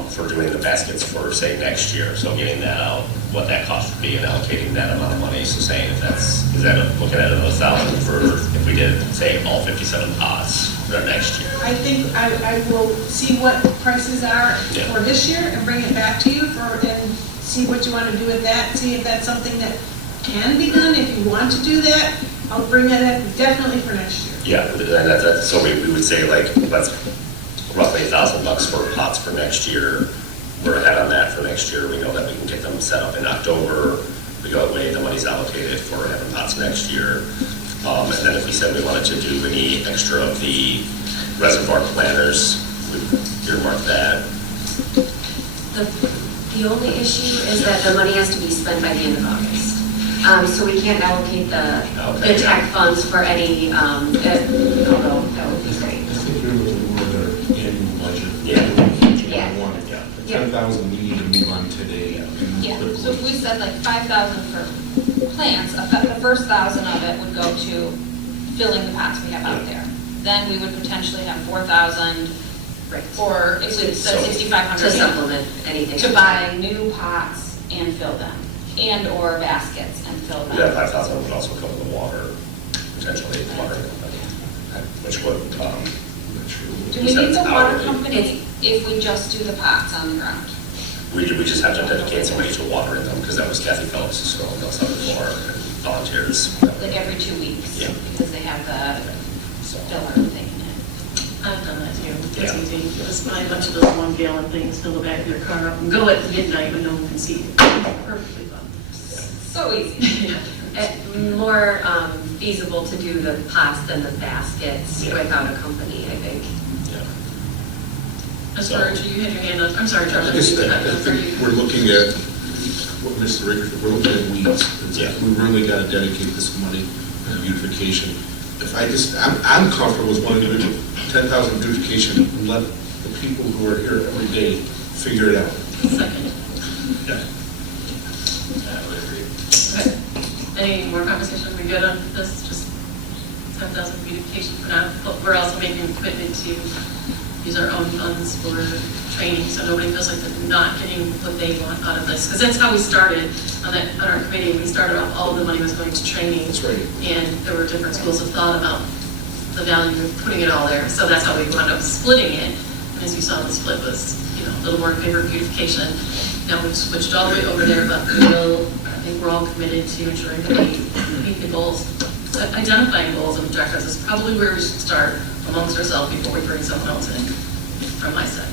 for doing the baskets for, say, next year, so getting that out, what that cost would be and allocating that amount of money, so saying if is that looking at another 1,000 for, if we did, say, all 57 pots for next year? I think I will see what prices are Yeah. for this year and bring it back to you and see what you want to do with that, see if that's something that can be done. If you want to do that, I'll bring that up definitely for next year. Yeah, and that's, so we would say like, that's roughly $1,000 for pots for next year. We're ahead on that for next year. We know that we can get them set up in October. We go away, the money's allocated for having pots next year. And then if we said we wanted to do any extra of the reservoir planters, we earmark that. The only issue is that the money has to be spent by the end of August. So we can't allocate the tech funds for any, although that would be great. I think you're looking more at our annual budget. Yeah. The 10,000 we need to move on today. Yeah, so if we said like 5,000 for plants, the first 1,000 of it would go to filling the pots we have out there. Then we would potentially have 4,000, Right. or if we said So- 6,500. To supplement anything. To buy new pots and fill them, and/or baskets and fill them. That 5,000 would also cover the water, potentially the water company, which would, Do we need the water hourly. company if we just do the pots on the ground? We just have to dedicate somebody to watering them, because that was Kathy Phillips' role, those other four volunteers. Like every 2 weeks? Yeah. Because they have the So, filler thing in it. I've done that too. It's Yeah. easy. Just buy a bunch of those 1-gallon things, fill the back of your car up, and go at midnight when no one can see you. Perfectly fine. So easy. More feasible to do the pots than the baskets Yeah. without a company, I think. yeah. As far as you had your hand up, I'm sorry, Charlie. I think we're looking at, what Mr. Rickard, we're looking at weeds. Yeah. We really got to dedicate this money to beautification. I'm comfortable with one individual, 10,000 beautification, and let the people who are here every day figure it out. Second. Yeah. Okay. Any more conversation? We good on this? Just 10,000 beautification for now. But we're also making a commitment to use our own funds for training, so nobody feels like they're not getting what they want out of this. Because that's how we started on our committee. We started off, all of the money was going to training. That's right. And there were different schools of thought about the value of putting it all there. So that's how we wound up splitting it. And as you saw, the split was, a little more in favor of beautification. Now we've switched all the way over there, but I think we're all committed to ensuring that we meet the goals. identifying goals and objectives is probably where we should start amongst ourselves before we bring someone else in, from my side.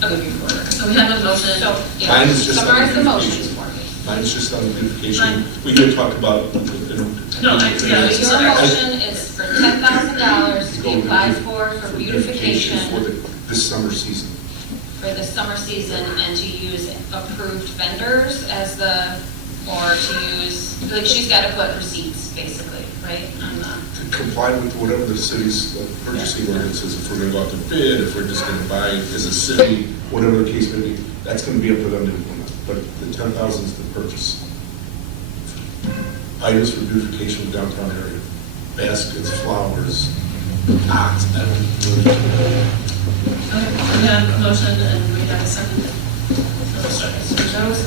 But moving forward. So we have a motion. So, Mine is just summarize the on motions for me. Mine's just on beautification. Mine. We did talk about, No, yeah, So your motion is for $10,000 to be applied for beautification For this summer season. for the summer season and to use approved vendors as the, or to use, like, she's got to put receipts, basically, right? On the, To comply with whatever the city's purchasing ordinance is, if we're gonna go out to bid, if we're just gonna buy as a city, whatever the case may be, that's gonna be up to them to implement. But the 10,000 is the purchase. Items for beautification of downtown area, baskets, flowers, pots, I don't know. Okay, we have a motion and we have a second. so Joe's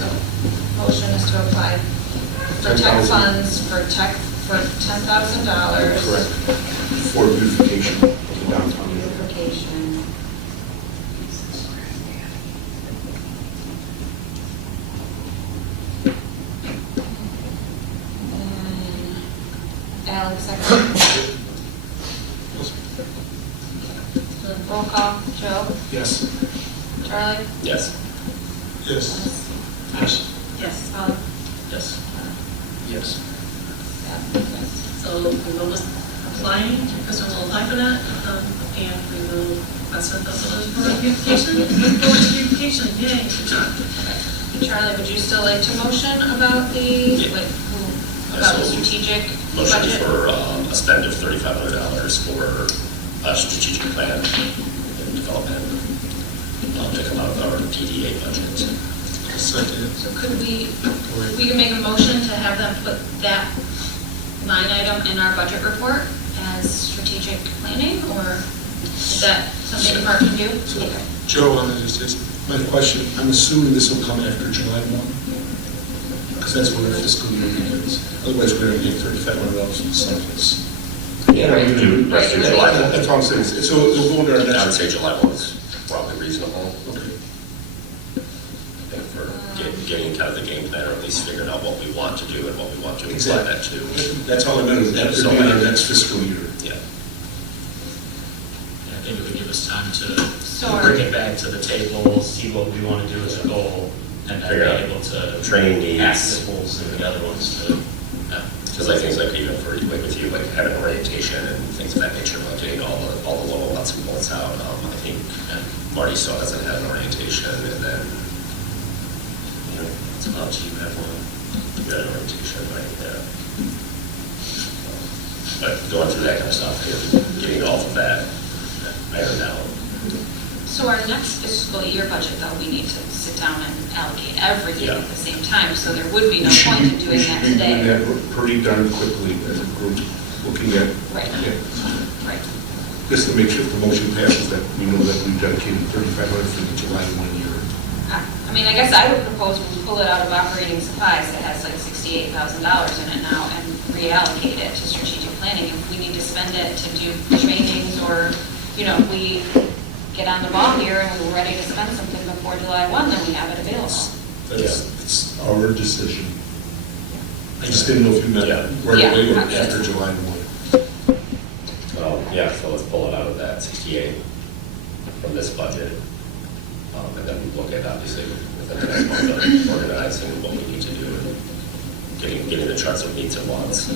motion is to apply for tech 10,000. funds for tech, for $10,000. Correct. For beautification of the downtown area. Beautification. And Alex, second. Roll call, Joe, Yes. Charlie, Yes. Yes. Yes. Yes. Molly. Yes. Yes. Yeah, yes. So we will just applying, Kristen will apply for that, and we will request $10,000 for beautification. Look forward to beautification, yay, good job. Charlie, would you still like to motion about the, Yeah. like, about the So, strategic Motion budget? for a spend of $3,500 for a strategic plan and development to come out of our DDA budget. Second. So could we can make a motion to have them put that line item in our budget report as strategic planning, or is that something the park can do? So, Okay. Joe, on this, my question, I'm assuming this will come after July 1? Because that's when our fiscal year begins. Otherwise, we're going to get $3,500 from someplace. Yeah, we can do the rest of Right. July. That's all I'm saying. So it'll go into our I would next. say July 1 is probably reasonable. Okay. I think for getting kind of the game plan, or at least figuring out what we want to do and what we want to apply Exactly. that to. That's all I meant, is that So- would be in our next fiscal year. Yeah. I think it would give us time to So bring it back to the table, see what we want to do as a goal, and then Figure out be able to training needs. ask the goals and the other ones to, Because I think like even for, like with you, like having orientation and things of that nature, like getting all the little nuts and bolts out. I think Marty still hasn't had an orientation, and then, you know, it's about you have one, you got an orientation, right? Yeah. But going through that kind of stuff, getting all of that ironed out. So our next fiscal year budget, though, we need to sit down and allocate everything Yeah. at the same time, so there would be no point in doing that We today. do that pretty darn quickly as a group, looking at. Right. Yeah. Right. Just to make sure if the motion passes, that we know that we've dedicated $3,500 for the July 1 year. I mean, I guess I would propose we pull it out of operating supplies that has like $68,000 in it now and reallocate it to strategic planning. If we need to spend it to do trainings, or, you know, if we get on the ball here and we're ready to spend something before July 1, then we have it available. It's our decision. I just didn't know if you meant Yeah. right Yeah. away or after July 1. Yeah, so let's pull it out of that 68 from this budget. And then we look at, obviously, within the next month, of organizing what we need to do and getting the charts of needs and wants.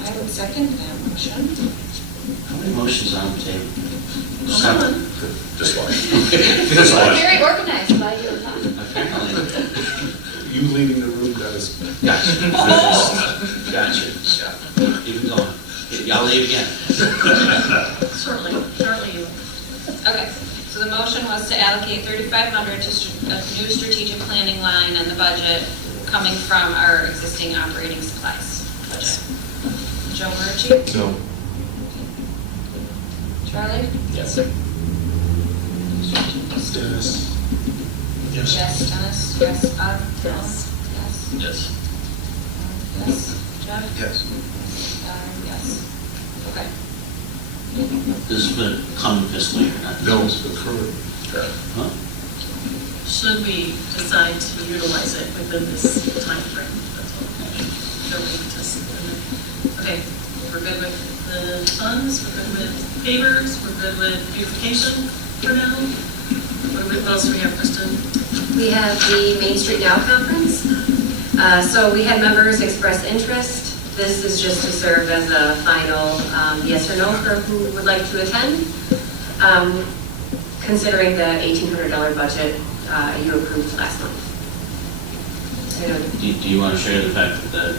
I would second that motion. How many motions on the table? Seven. Just one. Just one. Very organized by your time. Apparently. You leaving the room, guys. Gotcha. Gotcha. Keep it going. Y'all leave again. Shortly, you. Okay, so the motion was to allocate $3,500 to a new strategic planning line in the budget coming from our existing operating supplies budget. Joe Murchie? No. Charlie? Yes. Dennis. Yes. Yes, Dennis? Yes, Bob? Yes. Yes? Yes. Yes, Jeff? Yes. Yes. Okay. This is the coming fiscal year, not. No, it's the current. Sure. Huh? should we decide to utilize it within this timeframe. That's all. Don't need to submit. Okay, we're good with the funds, we're good with pavers, we're good with beautification for now. What else do we have, Kristen? We have the Main Street Now conference. So we had members express interest. This is just to serve as a final yes or no for who would like to attend. Considering the $1,800 budget you approved last month. Do you want to share the fact that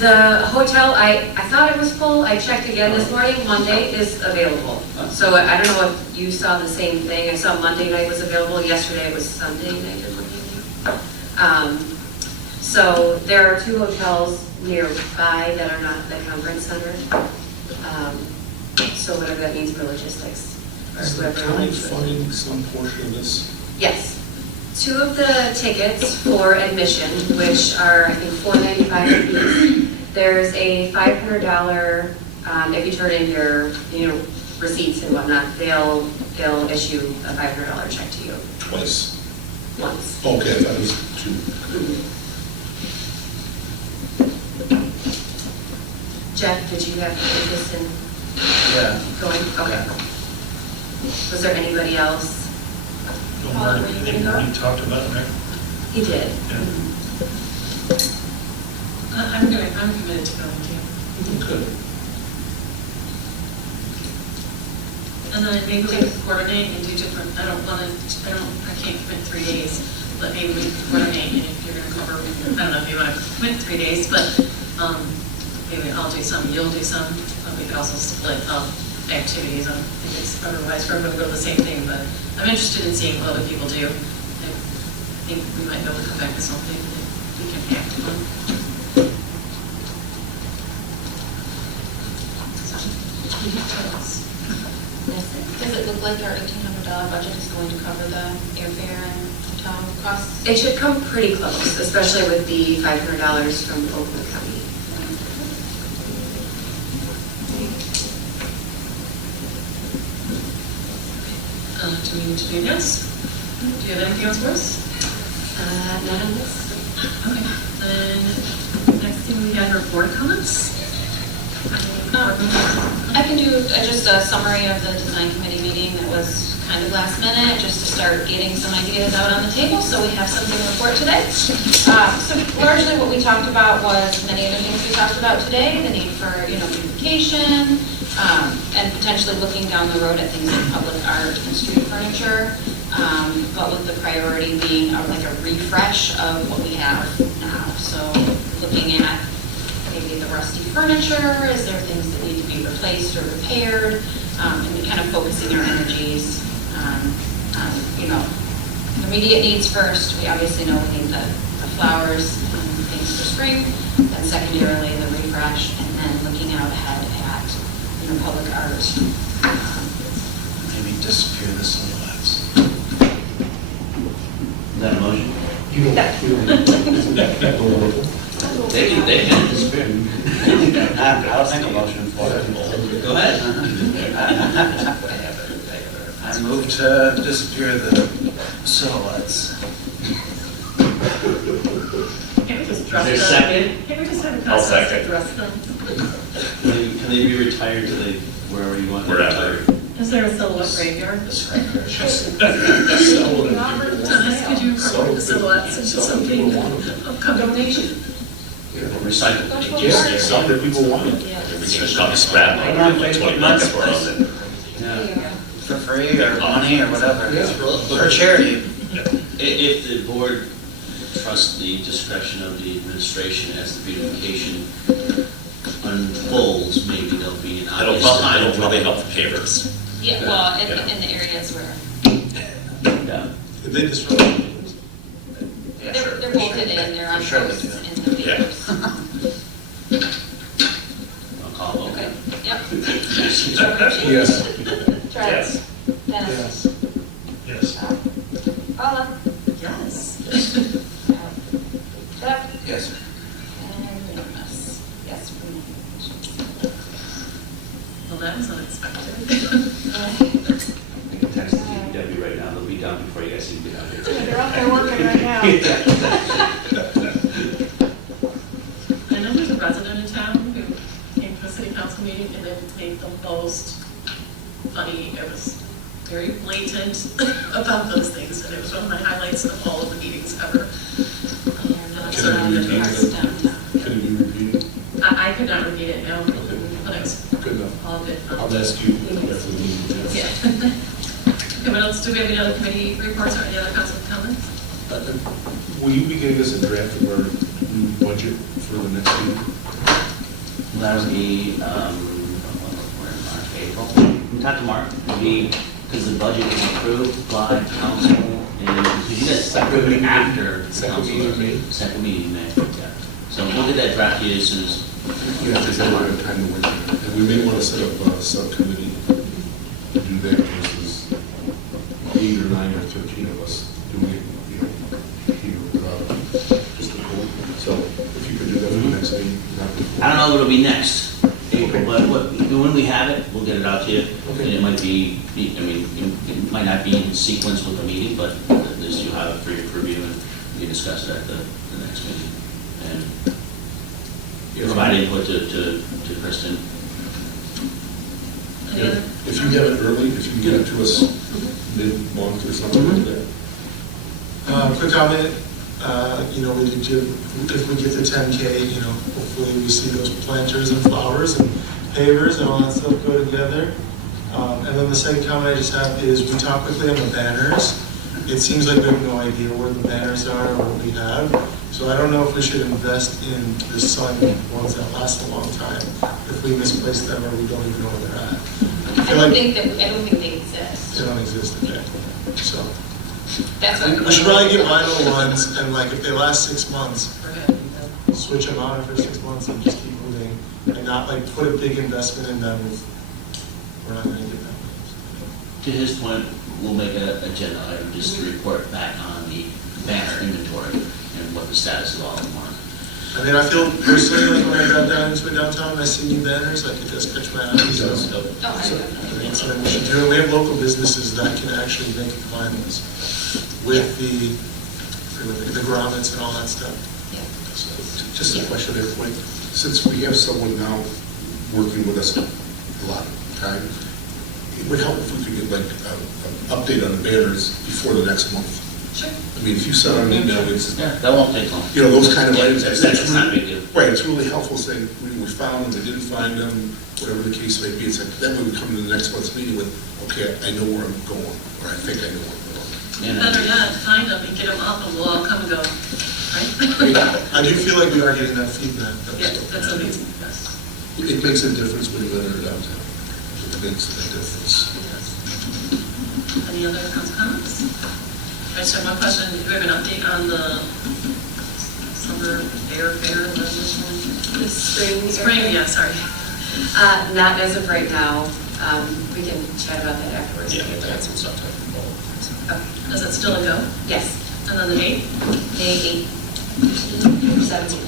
The hotel, I thought it was full. I checked again this morning. Monday is available. So I don't know if you saw the same thing. I saw Monday night was available. Yesterday it was Sunday night or something. So there are 2 hotels nearby that are not the conference center. So whatever that means for logistics. Or Is the whoever county likes it. funding some portion of this? Yes. 2 of the tickets for admission, which are, I think, $4.95 a piece. There's a $500, if you turn in your, receipts and whatnot, they'll issue a $500 check to you Twice. once. Okay, I thought it was 2. Jeff, did you have interest in Yeah. going? Okay. Was there anybody else? Don't worry, I think we already talked about it, right? He did. Yeah. I'm committed to going too. Good. And then maybe we can coordinate and do different, I can't commit 3 days, but maybe we can coordinate, and if you're gonna cover, I don't know if you wanna commit 3 days, but, maybe I'll do some, you'll do some, but we could also split up activities. I don't think it's otherwise for everyone to go to the same thing, but I'm interested in seeing what other people do. I think we might be able to come back with something that we can act on. Does it look like our $1,800 budget is going to cover the airfare and hotel costs? It should come pretty close, especially with the $500 from Oakland County. Do we need to do this? Do you have anything else for us? Not on this. Okay, then next thing we have are board comments. I can do just a summary of the design committee meeting that was kind of last minute, just to start getting some ideas out on the table, so we have something to report today. So largely what we talked about was many of the things we talked about today, the need for, communication, and potentially looking down the road at things like public art and street furniture, but with the priority being like a refresh of what we have now. So looking at maybe the rusty furniture, is there things that need to be replaced or repaired, and kind of focusing our energies on, immediate needs first. We obviously know we need the flowers and things for spring, then secondarily the refresh, and then looking out ahead at, public art. Maybe disappear the silhouettes. Is that a motion? You don't. They can disappear. I'll make a motion for it. Go ahead. I move to disappear the silhouettes. Can't we just Is dress there a them? second? Can't we just have a I'll contest to second. dress them? Can they be retired to wherever you want them to Wherever. retire? Is there a silhouette graveyard? Thomas, could you incorporate the silhouettes into something upcoming? Recycle. Yeah, some that people want it. We can just call it scrap, like 20 bucks for us. Yeah. For free or money or whatever. Yeah. For charity. If the board trusts the discretion of the administration as the beautification unfolds, maybe there'll be an It'll obvious probably help the pavers. Yeah, well, Yeah. in the areas where Yeah. Did they disrupt? Yeah, they're sure, for bolted sure. in, they're on For sure they posts do. in the Yeah. papers. I'll call it. Okay, yep. Yes. Travis? Yes. Dennis? Yes. Paula? Yes. Jeff? Yes. And unanimous. Yes. Well, that was unexpected. I can text the DPW right now, they'll be done before you guys even get out here. I know there's a resident in town who came to a city council meeting and then made the most funny, it was very blatant about those things, and it was one of my highlights of all of the meetings ever. Can it be repeated? Can it be repeated? I could not repeat it, no, Okay. but it was Good enough. all good. I'll ask you after the meeting. Yeah. Okay, what else, do we have any other committee reports or any other council comments? Will you be giving us a draft of our new budget for the next meeting? Well, that would be, we're in March, April. We talked to Mark, it'd be, because the budget is approved by council, and because you guys approved it after the Second council. meeting in May? Second meeting in May, yeah. So we'll get that draft to you as soon as. Yeah, because then we'll have time to work on it. And we may want to set up a subcommittee to do that versus 8 or 9 or 13 of us doing it, here without just the board. So if you could do that for the next meeting. I don't know if it'll be next April, but when we have it, we'll get it out to you. Okay. And it might be, I mean, it might not be in sequence with the meeting, but at least you have it for your review and we can discuss it at the next meeting. And provide input to Kristen. Any other? If you get it early, if you can get it to us mid-month or something like that. Quick comment, we did if we get the 10K, hopefully we see those planters and flowers and pavers and all that stuff go together. And then the second comment I just have is we talk quickly on the banners. It seems like we have no idea where the banners are or what we have. So I don't know if we should invest in the sun ones that last a long time, if we misplace them or we don't even know where they're at. I don't think they exist. They don't exist, okay. So That's what. we should probably get vinyl ones, and like if they last 6 months, Okay. switch them out after 6 months and just keep moving, and not like put a big investment in them if we're not gonna get them. To his point, we'll make an agenda item just to report back on the banner inventory and what the status of all of them are. I mean, I feel personally like when I drive down into a downtown and I see new banners, like it just catch my eye. So, Oh, I so, know. I mean, so we should do it. We have local businesses that can actually make vinyls with the grommets and all that stuff. So, just a question there, Point. Since we have someone now working with us a lot of time, it would help if we could get like an update on the banners before the next month. Sure. I mean, if you send out an email, it's, Yeah, that won't take long. those kind of items. That's not a big deal. Right, it's really helpful saying, we found them, we didn't find them, whatever the case may be. It's like, then we would come to the next month's meeting with, okay, I know where I'm going, or I think I know where I'm going. Better yet, find them and get them up and we'll all come and go, right? I do feel like we are getting that feedback. Yeah, that's amazing, yes. It makes a difference when you enter downtown. It makes a difference. Any other council comments? I just have one question. Do we have an update on the summer fair, The spring. Spring, yeah, sorry. Not as of right now. We can chat about that afterwards. Yeah, that's some stuff to Okay. Is it still a go? Yes, And then the date? May 8th, 17th.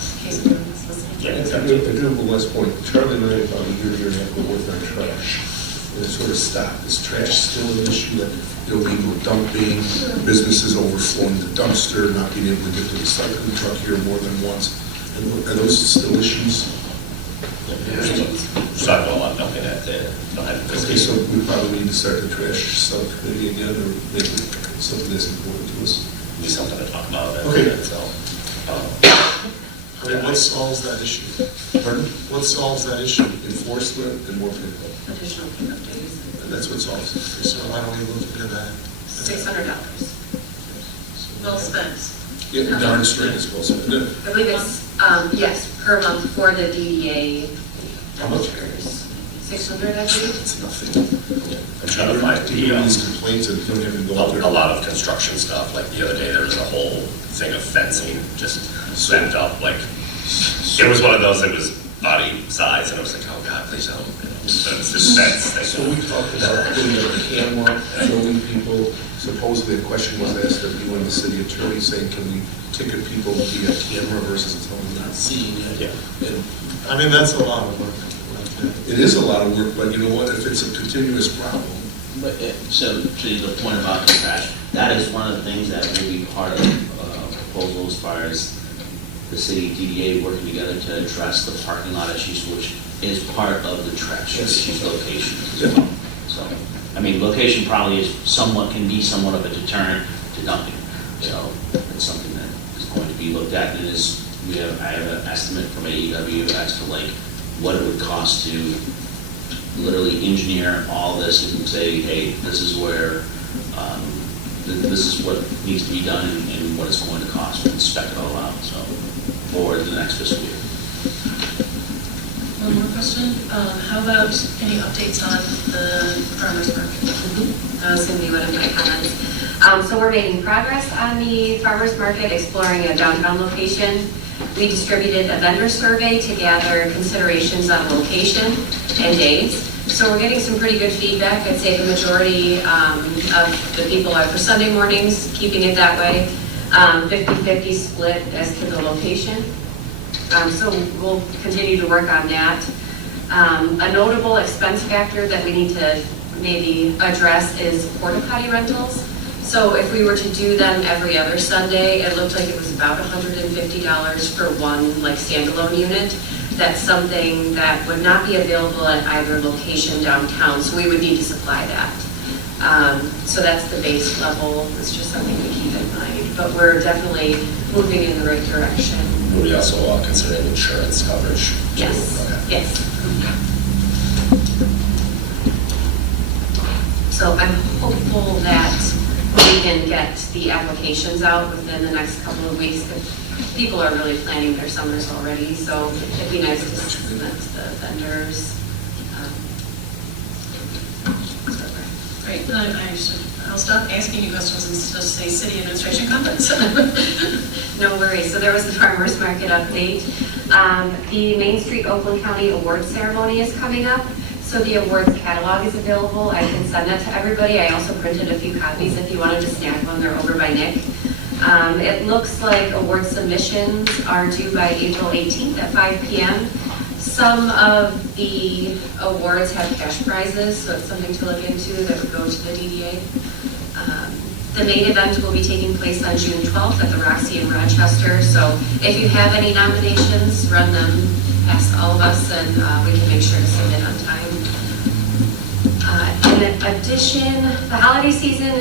In case anyone's listening. Yeah, I do have one last point. Charlie and I, about a year and a half ago, worked on trash. And it sort of stopped. Is trash still an issue that illegal dumping, businesses overflowing the dumpster, not being able to get the recycling truck here more than once? And are those still issues? So I don't want nothing at the, Okay, so we probably need to start the trash subcommittee again, or maybe something that's important to us. be something to talk about. Okay. So, I mean, what solves that issue? Pardon? What solves that issue? Enforcement and more pickup. Additional pickup days. And that's what solves it. So why don't we look into that? $600. Well spent. Yeah, darn straight as well. I believe it's, yes, per month for the DDA. How much? 600, I believe. It's nothing. I'm trying to find People have these complaints and don't even go out there. a lot of construction stuff, like the other day, there was a whole thing of fencing just swept up, like, it was one of those that was body size, and I was like, oh God, please help. But it's this fence thing. So we talked about putting up a camera, showing people, supposedly a question was asked of you and the city attorney saying, can we ticket people via camera versus telling them not seeing it? Yeah. And I mean, that's a lot of work. it is a lot of work, but you know what, if it's a continuous problem, So to the point about the trash, that is one of the things that will be part of the proposal as far as the city DDA working together to address the parking lot issues, which is part of the trash issues location as well. So, I mean, location probably can be somewhat of a deterrent to dumping. So it's something that is going to be looked at, and I have an estimate from AEW as to like what it would cost to literally engineer all this and say, hey, this is where, this is what needs to be done and what it's going to cost, and spec it all out, so, for the next fiscal year. One more question. How about any updates on the farmer's market? That was going to be one of my comments. So we're making progress on the farmer's market, exploring a downtown location. We distributed a vendor survey to gather considerations on location and days. So we're getting some pretty good feedback. I'd say the majority of the people are for Sunday mornings, keeping it that way. 50-50 split as to the location. So we'll continue to work on that. A notable expense factor that we need to maybe address is porta potty rentals. So if we were to do them every other Sunday, it looked like it was about $150 for one like standalone unit. That's something that would not be available at either location downtown, so we would need to supply that. So that's the base level. It's just something to keep in mind, but we're definitely moving in the right direction. Would we also consider insurance coverage? Yes, Okay. yes. So I'm hopeful that we can get the applications out within the next couple of weeks. People are really planning their summers already, so it'd be nice to submit to the vendors. Great, I'll stop asking you questions and just say city administration comments. No worries. So there was the farmer's market update. The Main Street Oakland County Awards Ceremony is coming up. So the awards catalog is available. I can send that to everybody. I also printed a few copies if you wanted to snag one. They're over by Nick. It looks like award submissions are due by April 18th at 5 p.m. Some of the awards have cash prizes, so it's something to look into that would go to the DDA. The main event will be taking place on June 12th at the Roxy in Rochester. So if you have any nominations, run them past all of us and we can make sure to submit on time. In addition, the holiday season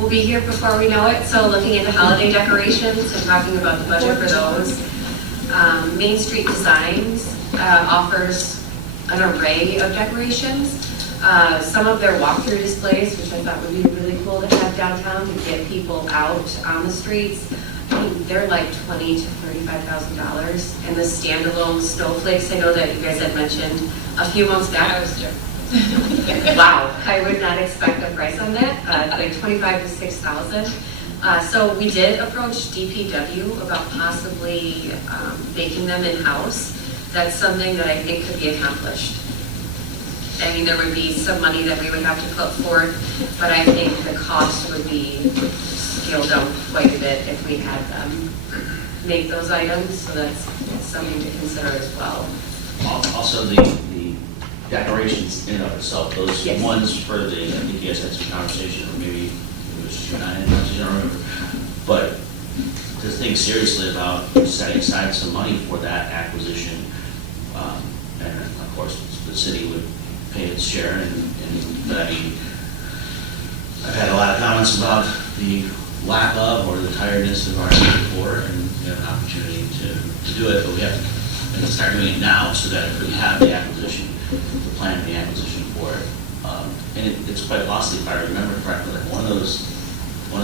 will be here before we know it. So looking into holiday decorations and talking about the budget for those. Main Street Designs offers an array of decorations. Some of their walkthrough displays, which I thought would be really cool to have downtown to get people out on the streets. I mean, they're like $20,000 to $35,000. And the standalone snowflakes, I know that you guys had mentioned a few months back. I was joking. Wow, I would not expect a price on that, like $25,000 to $6,000. So we did approach DPW about possibly making them in-house. That's something that I think could be accomplished. I mean, there would be some money that we would have to put forth, but I think the cost would be scaled down quite a bit if we had them make those items, so that's something to consider as well. Also, the decorations in and of itself, those Yes. ones for the, I think you guys had some conversation, or maybe it was 2 9, I don't remember. But to think seriously about setting aside some money for that acquisition, and of course, the city would pay its share, but I mean, I've had a lot of comments about the lack of or the tiredness of our before, and we have an opportunity to do it, but we have to start doing it now so that if we have the acquisition, the plan the acquisition for it. And it's quite costly if I remember correctly. Like one of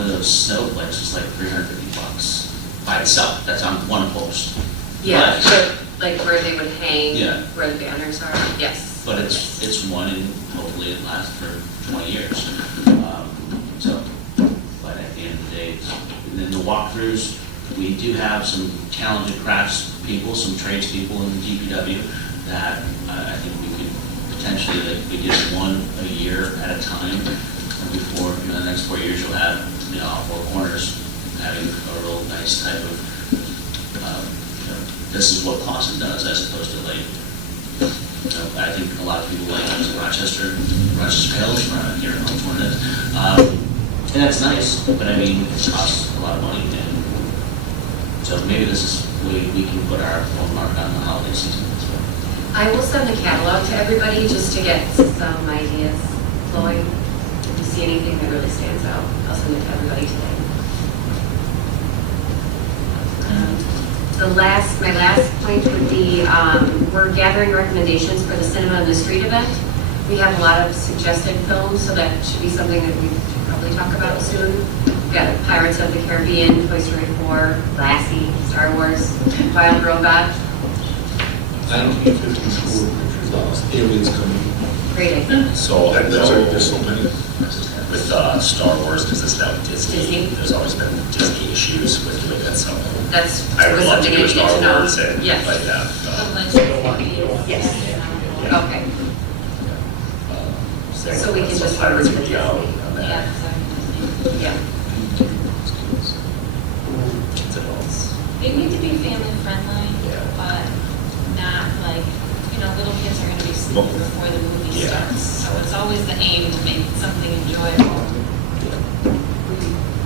those snowflakes is like $350 by itself. That's on one post. Yeah, But- like where they would hang, Yeah. where the banners are, yes. But it's one, and hopefully it lasts for 20 years. But at the end of the day, and then the walkthroughs, we do have some talented crafts people, some tradespeople in the DPW that I think we could potentially, like, we get one a year at a time. And before, the next 4 years, you'll have, all 4 corners having a real nice type of, this is what Clausen does, as opposed to like I think a lot of people like Rochester Hills, here in California. And that's nice, but I mean, it costs a lot of money, and so maybe this is we can put our own mark on the holiday season as well. I will send the catalog to everybody just to get some ideas flowing. If you see anything that really stands out, I'll send it to everybody today. My last point would be, we're gathering recommendations for the Cinema in the Street event. We have a lot of suggested films, so that should be something that we should probably talk about soon. We've got Pirates of the Caribbean, Toy Story 4, Lassie, Star Wars, Wild Robot. I don't think 50 school pictures, aliens coming. Great idea. So I know There's so many. with Star Wars, because it's now Disney, Disney. there's always been Disney issues with doing that, so That's I would love to something do I a need Star to know. Wars and Yes. like that. Yes. Yeah. Okay. Same So we with can some just Pirates work would with be out Disney. on that. Yeah, sorry. Yeah. Kids and adults. They need to be family friendly, Yeah. but not like, little kids are gonna be sleeping before the movie Yeah. starts. So it's always the aim to make something enjoyable.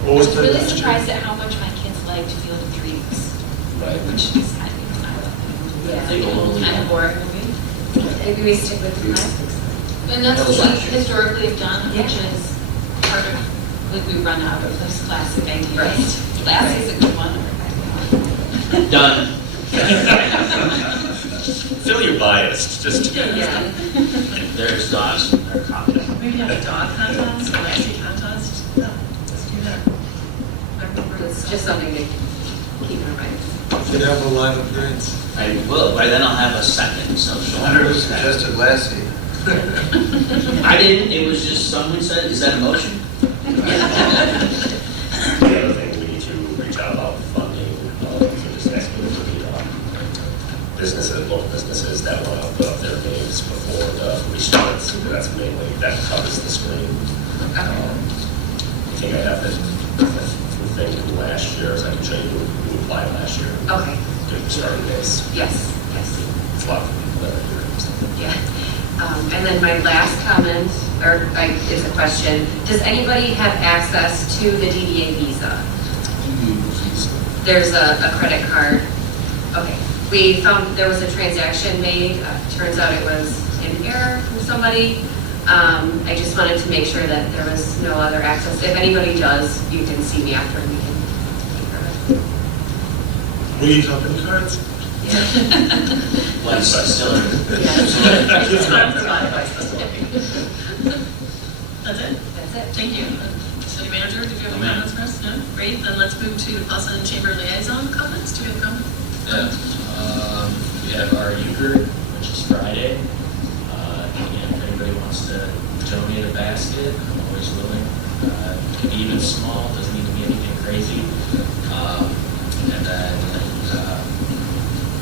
What was I was the really last year? surprised at how much my kids liked Field of Dreams, Right. which is kind of boring movie. Maybe we stick with the classics. And that's That was what last we year. historically have done, which Yeah. is part of, like, we run out of those classic ideas. Right. Lassie's a good one. Done. Feel you're biased, just. Yeah. There's dogs and their cocktail. Maybe have a dog contest, a Lassie contest. Yeah, let's do that. It's just something to keep in mind. Could have a live appearance. I will, by then I'll have a second, so. Hunter was suggested Lassie. I didn't, it was just someone said, is that a motion? The other thing, we need to reach out about funding, so just asking for the businesses, local businesses that want to put up their games before the restarts. That's mainly, that covers the screen. I think I have the thing from last year, so I can show you who applied last year. Okay. Doing the starting base. Yes, yes. It's a lot of people that are here. Yeah. And then my last comment, is a question. Does anybody have access to the DDA visa? There's a credit card. Okay. We found there was a transaction made. Turns out it was an error from somebody. I just wanted to make sure that there was no other access. If anybody does, you can see me after we can take care of it. We need company cards? Like, still. It's not provided by specific. That's it? That's it. Thank you. City manager, did you have any comments for us? No? Great, then let's move to Plaza and Chamber liaison comments. Do we have comments? Yeah, we have our euchre, which is Friday. Again, if anybody wants to donate a basket, I'm always willing. It can be even small, doesn't need to be anything crazy. And then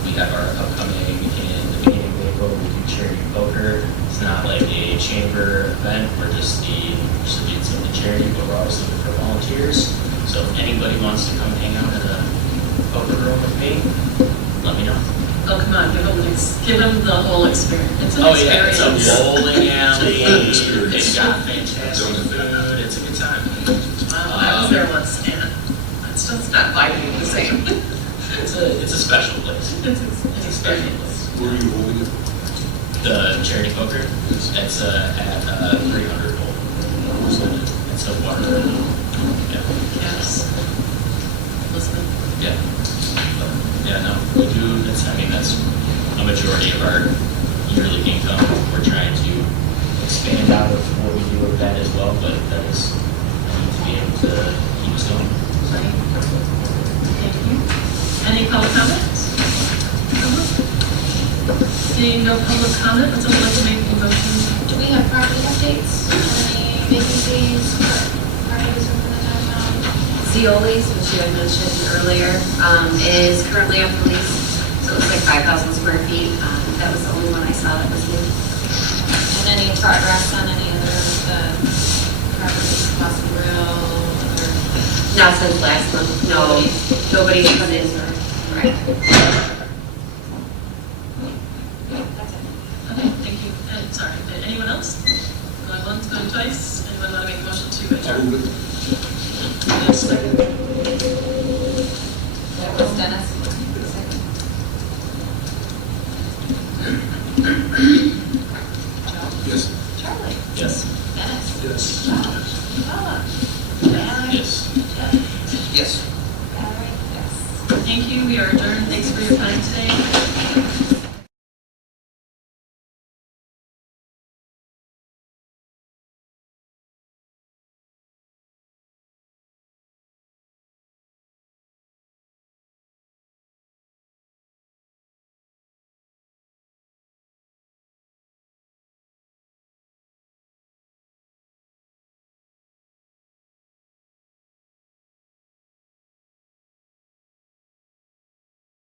we have our upcoming in the beginning of April, we do charity poker. It's not like a chamber event, we're just the recipients of the charity, but we're always looking for volunteers. So if anybody wants to come hang out in the poker room with me, let me know. Oh, come on, give them the whole experience. It's an Oh yeah, it's a experience. bowling alley, Experience. they've got fantastic food, it's a good time. Wow, I was there once, and it's not quite the same. It's a special place. It's a special place. Where are you holding it? The charity poker, it's at 300 gold. It's a water. Yeah. Yes. Elizabeth? Yeah. Yeah, no, we do, that's a majority of our yearly income. We're trying to expand out of what we do with that as well, but that is, we need to be able to keep us going. Right. Thank you. Any public comments? Seeing no public comment, would someone like to make a motion? Do we have property updates? Any vacancies, properties within the downtown? Zioli's, which you had mentioned earlier, is currently up for lease. So it looks like 5,000 square feet. That was the only one I saw that was new. And any progress on any other of the properties, Boston Grill, or? Not since last month, no. Nobody's come in. Right. That's it. Okay. twice. Anyone want to make a motion to I adjourn? move it. Second. That was Dennis. Yes. Charlie. Yes. Dennis. Yes. Paula. Valerie. Yes. Jeff. Yes. Valerie. Yes. Thank you. We are adjourned. Thanks for your time today.